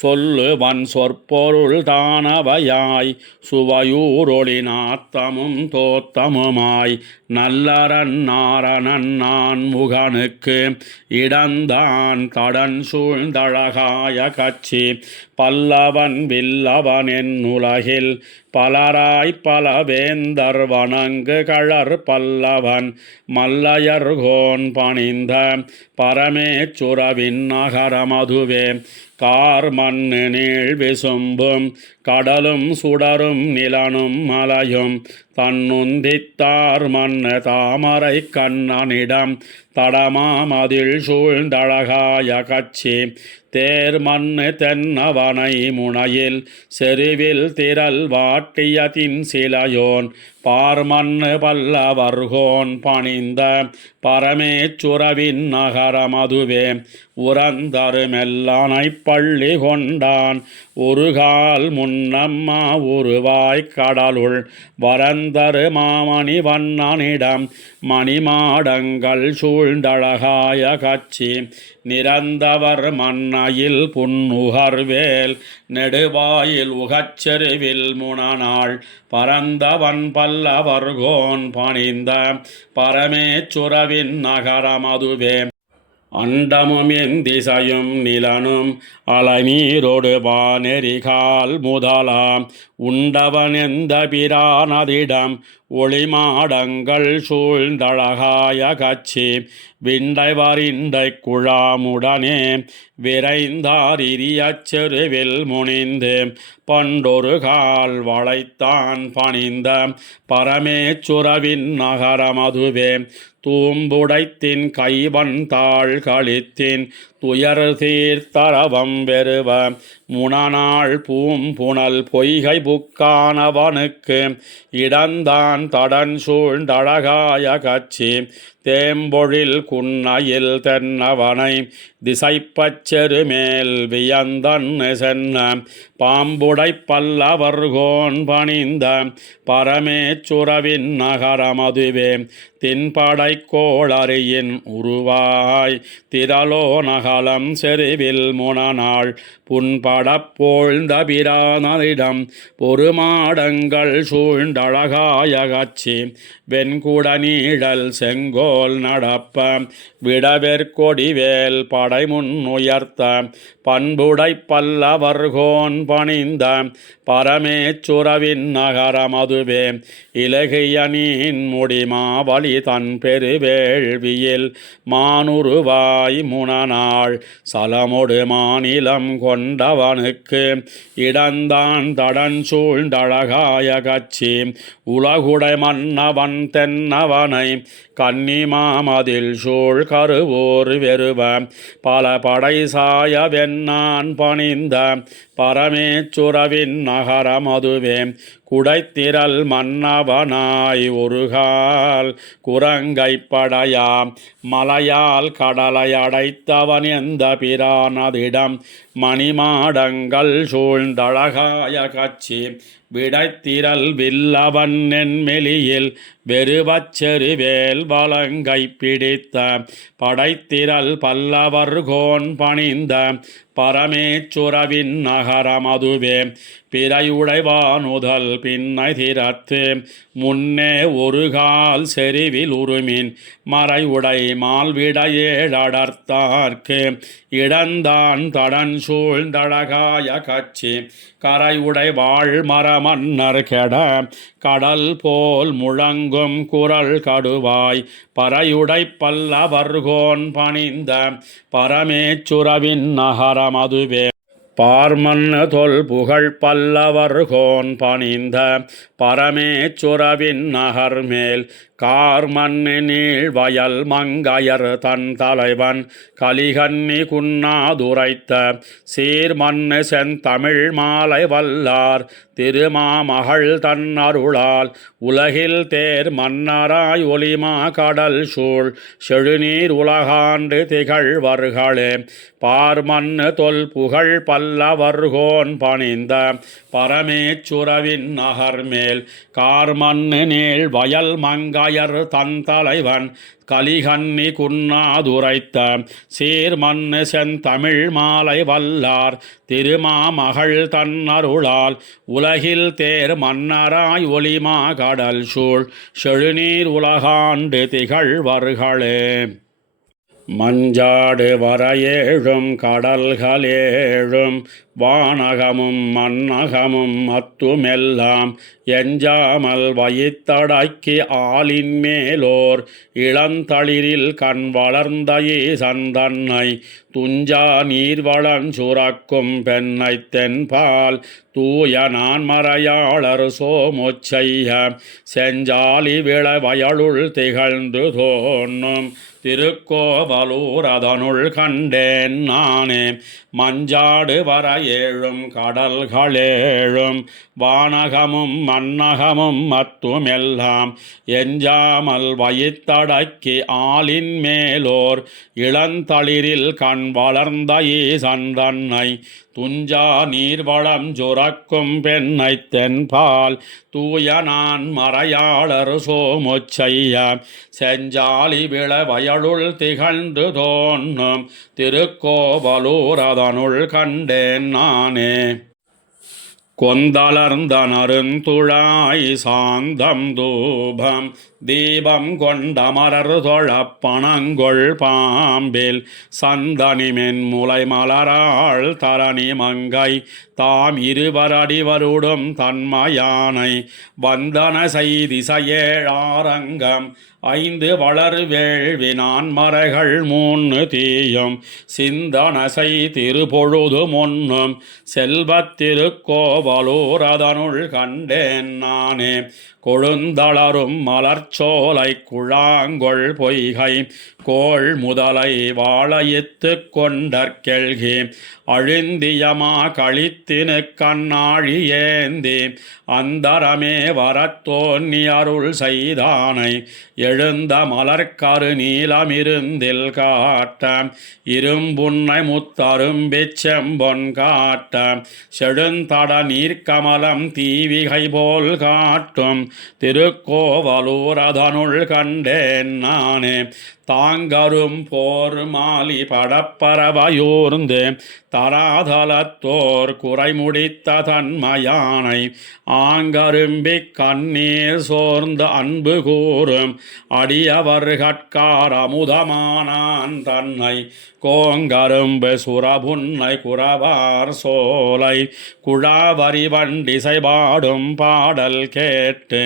சொல்லுவன் சொற்பொருள் தானவையாய் சுவையூரொளி நாத்தமும் தோத்தமுமாய் நல்லரன் நாரணன் நான் முகனுக்கு இடந்தான் தடன் சூழ்ந்தழகாய கட்சி பல்லவன் வில்லவன் என் உலகில் பலராய் பலவேந்தர் வணங்கு கழற் பல்லவன் மல்லையர்கோன் பணிந்த பரமேச்சுரவின் நகரமதுவே கார் மண்ணு நீள் விசும்பும் கடலும் சுடரும் நிலனும் மலையும் தன்னுந்தித்தார் மண்ணு தாமரை கண்ணனிடம் தடமாமதில் சூழ்ந்தழகாய கட்சி தேர் மண்ணு தென்னவனை முனையில் செருவில் திரள் வாட்டியதின் சிலையோன் பார்மண்ணு பல்லவர்கோன் பணிந்த பரமேச்சுரவின் நகரமதுவே உரந்தருமெல்லானை பள்ளி கொண்டான் ஒருகால் முன்னம்மா உருவாய்க் கடலுள் வரந்தரு மாமணி வண்ணனிடம் மணிமாடங்கள் சூழ்ந்தழகாய கச்சி நிரந்தவர் மன்னையில் புன்னுகர்வேல் நெடுவாயில் உகச்செருவில் முனநாள் பரந்தவன் பல்லவர்கோன் பணிந்த பரமேச்சுரவின் நகரமதுவே அண்டமும் திசையும் நிலனும் அலைநீரோடு வானெறிகால் முதலாம் உண்டவன் எந்த பிரானதிடம் ஒளிமாடங்கள் சூழ்ந்தழகாய கச்சி விண்டைவரிண்டை குழாமுடனே விரைந்தார் இரியச் செருவில் முனிந்து பண்டொரு கால் வளைத்தான் பணிந்த பரமேச்சுரவின் நகரமதுவே தூம்புடைத்தின் கைவன் தாழ் கழித்தின் துயர் தீர்த்தரவம் வெறுவ முனநாள் பூம்புணல் பொய்கை புக்கானவனுக்கு இடந்தான் தடன் சூழ்ந்தழகாய கச்சி தேம்பொழில் குன்னையில் தென்னவனை திசைப்பச் செருமேல் வியந்தன் சென்ன பாம்புடை பல்லவர்கோன் பணிந்த பரமேச்சுரவின் நகரமதுவே தின்படை கோளரியின் உருவாய் திரளோ நகலம் செருவில் முனநாள் புன்படப் போழ்ந்த பிரானதிடம் பொறுமாடங்கள் சூழ்ந்தழகாய கச்சி வெண்குட நீழல் செங்கோல் நடப்ப விடவெற்கொடிவேல் படைமுன் உயர்த்த பண்புடை பல்லவர்கோன் பணிந்த பரமேச்சுரவின் நகரமதுவே இலகியனின் முடிமாவலி தன் பெருவேள்வியில் மானுருவாய் முனநாள் சலமொடு மாநிலம் கொண்டவனுக்கு இடந்தான் தடன் சூழ்ந்தழகாய கச்சி உலகுடை மன்னவன் தென்னவனை கன்னிமாமதில் சூழ் கருவோர் வெறுவ பல படை சாய வெண்ணான் பணிந்த பரமேச்சுரவின் நகரமதுவே குடைத்திரள் மன்னவனாய் ஒருகால் குரங்கை படையாம் மலையால் கடலை அடைத்தவன் எந்த பிரானதிடம் மணிமாடங்கள் சூழ்ந்தழகாய கச்சி விடைத்திரள் வில்லவன் நென்மெலியில் வெறுவச்செருவேல் வலங்கை பிடித்த படைத்திரள் பல்லவர்கோன் பணிந்த பரமேச்சுரவின் நகரமதுவே பிறையுடைவானுதல் பின்னை திறத்து முன்னே ஒருகால் செறிவில் உருமின் மறையுடை மால்விடையேழடர்த்தார்க்கு இடந்தான் தடன் சூழ்ந்தழகாய கச்சி கரையுடை வாழ்மரமன்னர் கெட கடல் போல் முழங்கும் குரல் கடுவாய் பறையுடை பல்லவர்கோன் பணிந்த பரமேச்சுரவின் நகரமதுவே பார்மன்ன தொல் புகழ் பல்லவர்கோன் பணிந்த பரமேச்சுரவின் நகர்மேல் கார்மன்னு நீள் வயல் மங்கையர் தன் தலைவன் கலிகன்னி குன்னாதுரைத்த சீர்மன்னு செந்தமிழ் மாலை வல்லார் திருமாமகள் தன் அருளால் உலகில் தேர் மன்னராய் ஒளிமா கடல் சூழ் செழுநீர் உலகாண்டு திகழ்வர்களே பார்மன்னு தொல் புகழ் பல்லவர்கோன் பணிந்த பரமேச்சுரவின் நகர்மேல் கார்மன்னு நீள் வயல் மங்கையர் தன் தலைவன் கலிகன்னி குன்னாதுரைத்த சீர்மன்னு செந்தமிழ் மாலை வல்லார் திருமாமகள் தன் அருளால் உலகில் தேர் மன்னராய் ஒளிமா கடல் சூழ் செழுநீர் உலகாண்டு திகழ்வர்களே மஞ்சாடு வரையேழும் கடல்களேழும் வானகமும் மன்னகமும் அத்துமெல்லாம் எஞ்சாமல் வயித்தடக்கி ஆலின் மேலோர் இளந்தளிரில் கண் வளர்ந்த ஈசந்தன்னை துஞ்சா நீர்வளன் சுரக்கும் பெண்ணை தென்பால் தூய நான் மறையாளர் சோமுச்செய்ய செஞ்சாலி விள வயலுள் திகழ்ந்து தோன்றும் திருக்கோவலூர் அதனுள் கண்டேன் நானே மஞ்சாடு வரையேழும் கடல்களேழும் வானகமும் மன்னகமும் மத்துமெல்லாம் எஞ்சாமல் வயித்தடக்கி ஆலின் மேலோர் இளந்தளிரில் கண் வான் வளர்ந்த ஈசன் தன்னை துஞ்சா நீர்வளம் சுரக்கும் பெண்ணை தென்பால் தூய நான் மறையாளர் சோமுச்செய்ய செஞ்சாலி விள வயலுள் திகழ்ந்து தோன்றும் திருக்கோவலூர் அதனுள் கண்டேன் நானே. கொந்தளர்ந்த நறுந்துழாய் சாந்தம் தூபம் தீபம் கொண்டமரர் தொழப் பணங்கொள் பாம்பில் சந்தனிமென் முலை மலராள் தரணி மங்கை தாம் இருவரடிவருடும் தன்மயானை வந்தன செய்திசையேழாரங்கம் 5 வளர் வேள்வி நான்மறைகள் 3 தீயும் சிந்தனசை திருப்பொழுது முன்னும் செல்வத்திருக்கோவலூர் அதனுள் கண்டேன் நானே. கொழுந்தளரும் மலர்ச்சோலை குழாங்கொள் பொய்கை கோள் முதலை வாழையித்து கொண்டற்கெழ்கி அழுந்தியமா கழித்தினு கண்ணாழி ஏந்தி அந்தரமே வரத்தோன்னி அருள் செய்தானை எழுந்த மலர்கரு நீலமிருந்தில் காட்ட இரும்புன்னை முத்தரும்பிச் செம்பொன் காட்ட செழுந்தட நீர்க்கமலம் தீவிகை போல் காட்டும் திருக்கோவலூர் அதனுள் கண்டேன் நானே. தாங்கரும் போர் மாலி படப்பரவையூர்ந்து தராதலத்தோர் குறைமுடித்த தன்மயானை ஆங்கரும்பிக் கண்ணீர் சோர்ந்து அன்பு கூறும் அடியவர்கட்கார் அமுதமானான் தன்னை கோங்கரும்பு சுரபுன்னை குறவார் சோலை குழாவரி வண்டிசைபாடும் பாடல் கேட்டு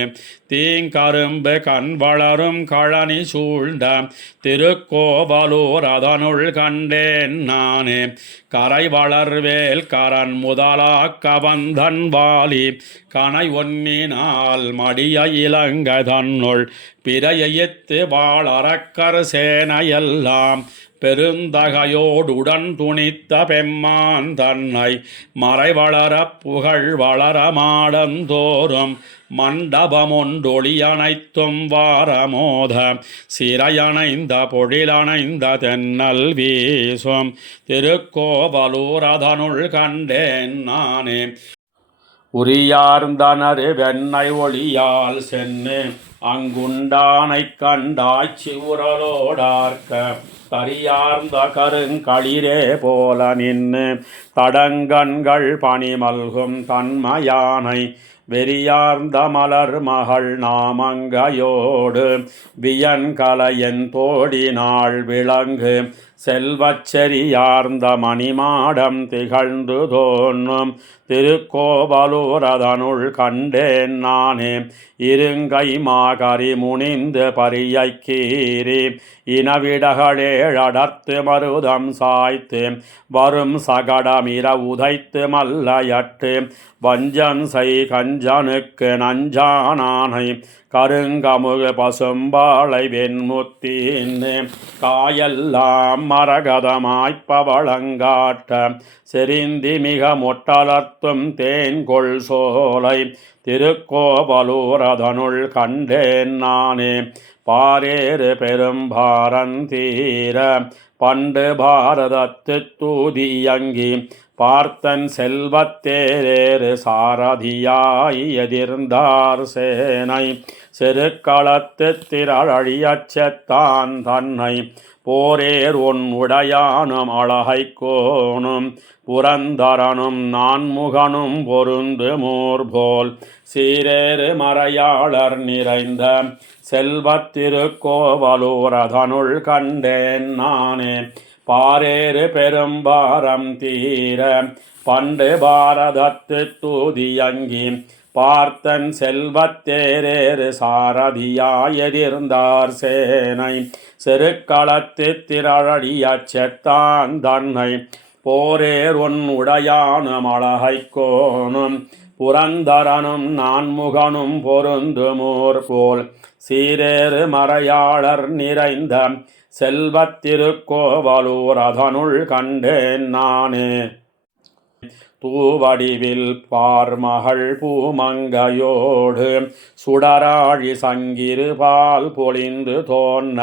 தீங்கரும்பு கண் வளரும் கழனி சூழ்ந்த திருக்கோவலூர் அதனுள் கண்டேன் நானே. கரை வளர்வேல் கரன் முதலாக்க வந்தன் வாலி கனை ஒன்னினால் மடிய இலங்க தன்னுள் பிறையைத்து வாழறக்கர் சேனையெல்லாம் பெருந்தகையோடுடன் துணித்த பெம்மான் தன்னை மறைவளர புகழ் வளர மாடந்தோறும் மண்டபமொன்றொளியனைத்தும் வாரமோத சிறையணைந்த பொழிலணைந்த தென்னல் வீசும் திருக்கோவலூர் அதனுள் கண்டேன் நானே. உரியார்ந்தனரு வெண்ணை ஒளியால் சென்னு அங்குண்டானை கண்டாய்ச்சி உரலோடார்க்க தரியார்ந்த கருங்களிரே போல நின்று தடங்கண்கள் பணிமல்கும் தன்மயானை வெறியார்ந்த மலர் மகள் நாமங்கையோடு வியன்கலையன் தோடினாள் விளங்கு செல்வச்செறியார்ந்த மணிமாடம் திகழ்ந்து தோன்றும் திருக்கோவலூர் அதனுள் கண்டேன் நானே. இருங்கை மாகரி முனிந்து பரியை கீறி இனவிடகளேழடர்த்து மருதம் சாய்த்து வரும் சகடமிர உதைத்து மல்லையட்டு வஞ்சன் செய் கஞ்சனுக்கு நஞ்சானானை கருங்கமுகு பசும்பாளை வெண்முத்தின் காயெல்லாம் மரகதமாய்ப்பவளங்காட்ட செறிந்தி மிக மொட்டலர்த்தும் தேன்கொள் சோலை திருக்கோவலூர் அதனுள் கண்டேன் நானே. பாரேறு பெரும்பாரந்தீர பண்டு பாரதத்து தூதியங்கி பார்த்தன் செல்வத்தேரேறு சாரதியாய் எதிர்ந்தார் சேனை செருக்களத்து திரழியச் செத்தான் தன்னை போரேர் ஒன் உடையானும் அழகை கோனும் புரந்தரனும் நான்முகனும் பொருந்து மூர்போல் சீரேறு மறையாளர் நிறைந்த செல்வத்திருக்கோவலூர் அதனுள் கண்டேன் நானே. பாரேறு பெரும்பாரம் தீர பண்டு பாரதத்து தூதியங்கி பார்த்தன் செல்வத்தேரேறு சாரதியாய் எதிர்ந்தார் சேனை செருக்களத்து திரழியச் செத்தான் தன்னை போரேர் ஒன் உடையானும் அழகை கோனும் புரந்தரனும் நான்முகனும் பொருந்துமூர் போல் சீரேறு மறையாளர் நிறைந்த செல்வத்திருக்கோவலூர் அதனுள் கண்டேன் நானே. தூவடிவில் பார்மகள் பூமங்கையோடு சுடராழி சங்கிரு பால் பொழிந்து தோன்ன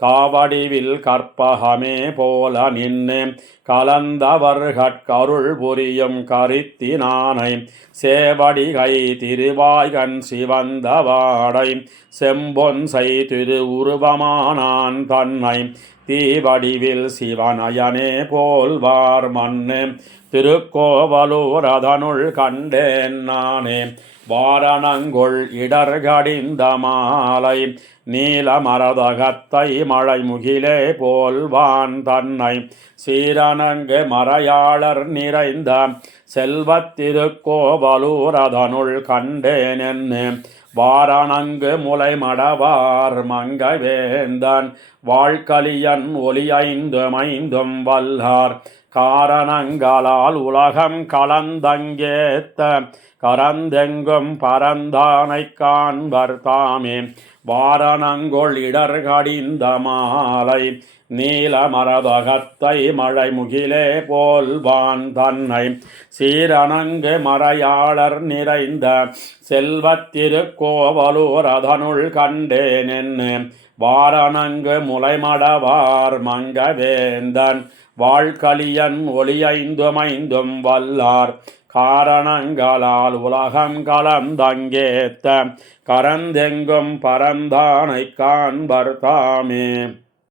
காவடிவில் கற்பகமே போல நின்று கலந்தவர்கட்கருள் புரியும் கரித்தினானை சேவடிகை திருவாய்கண் சிவந்த வாடை செம்பொன் திரு உருவமானான் தன்னை தீவடிவில் சிவனயனே போல்வார் மண்ணு திருக்கோவலூர் அதனுள் கண்டேன் நானே வாரணங்கொள் இடர்கடிந்த மாலை நீலமரதகத்தை மழை முகிலே போல்வான் தன்னை சீரணங்கு மறையாளர் நிறைந்த செல்வத்திருக்கோவலூர் அதனுள் கண்டேன் என்று வாரணங்கு முலை மடவார் மங்கை வேந்தன் வாழ்கலியன் ஒளியைந்தும் வல்லார் காரணங்களால் உலகம் கலந்தங்கேத்த கரந்தெங்கும் பரந்தானை காண்பர் தாமே வாரணங்கொள் இடர்கடிந்த மாலை நீலமரதகத்தை மழை முகிலே போல்வான் தன்னை சீரணங்கு மறையாளர் நிறைந்த செல்வத்திருக்கோவலூர் அதனுள் கண்டேன் என்று வாரணங்கு முலைமடவார் மங்கவேந்தன் வாழ்கலியன் ஒளியைந்தும் வல்லார் காரணங்களால் உலகம் கலந்தங்கேத்த கரந்தெங்கும் பரந்தானை காண்பர் தாமே.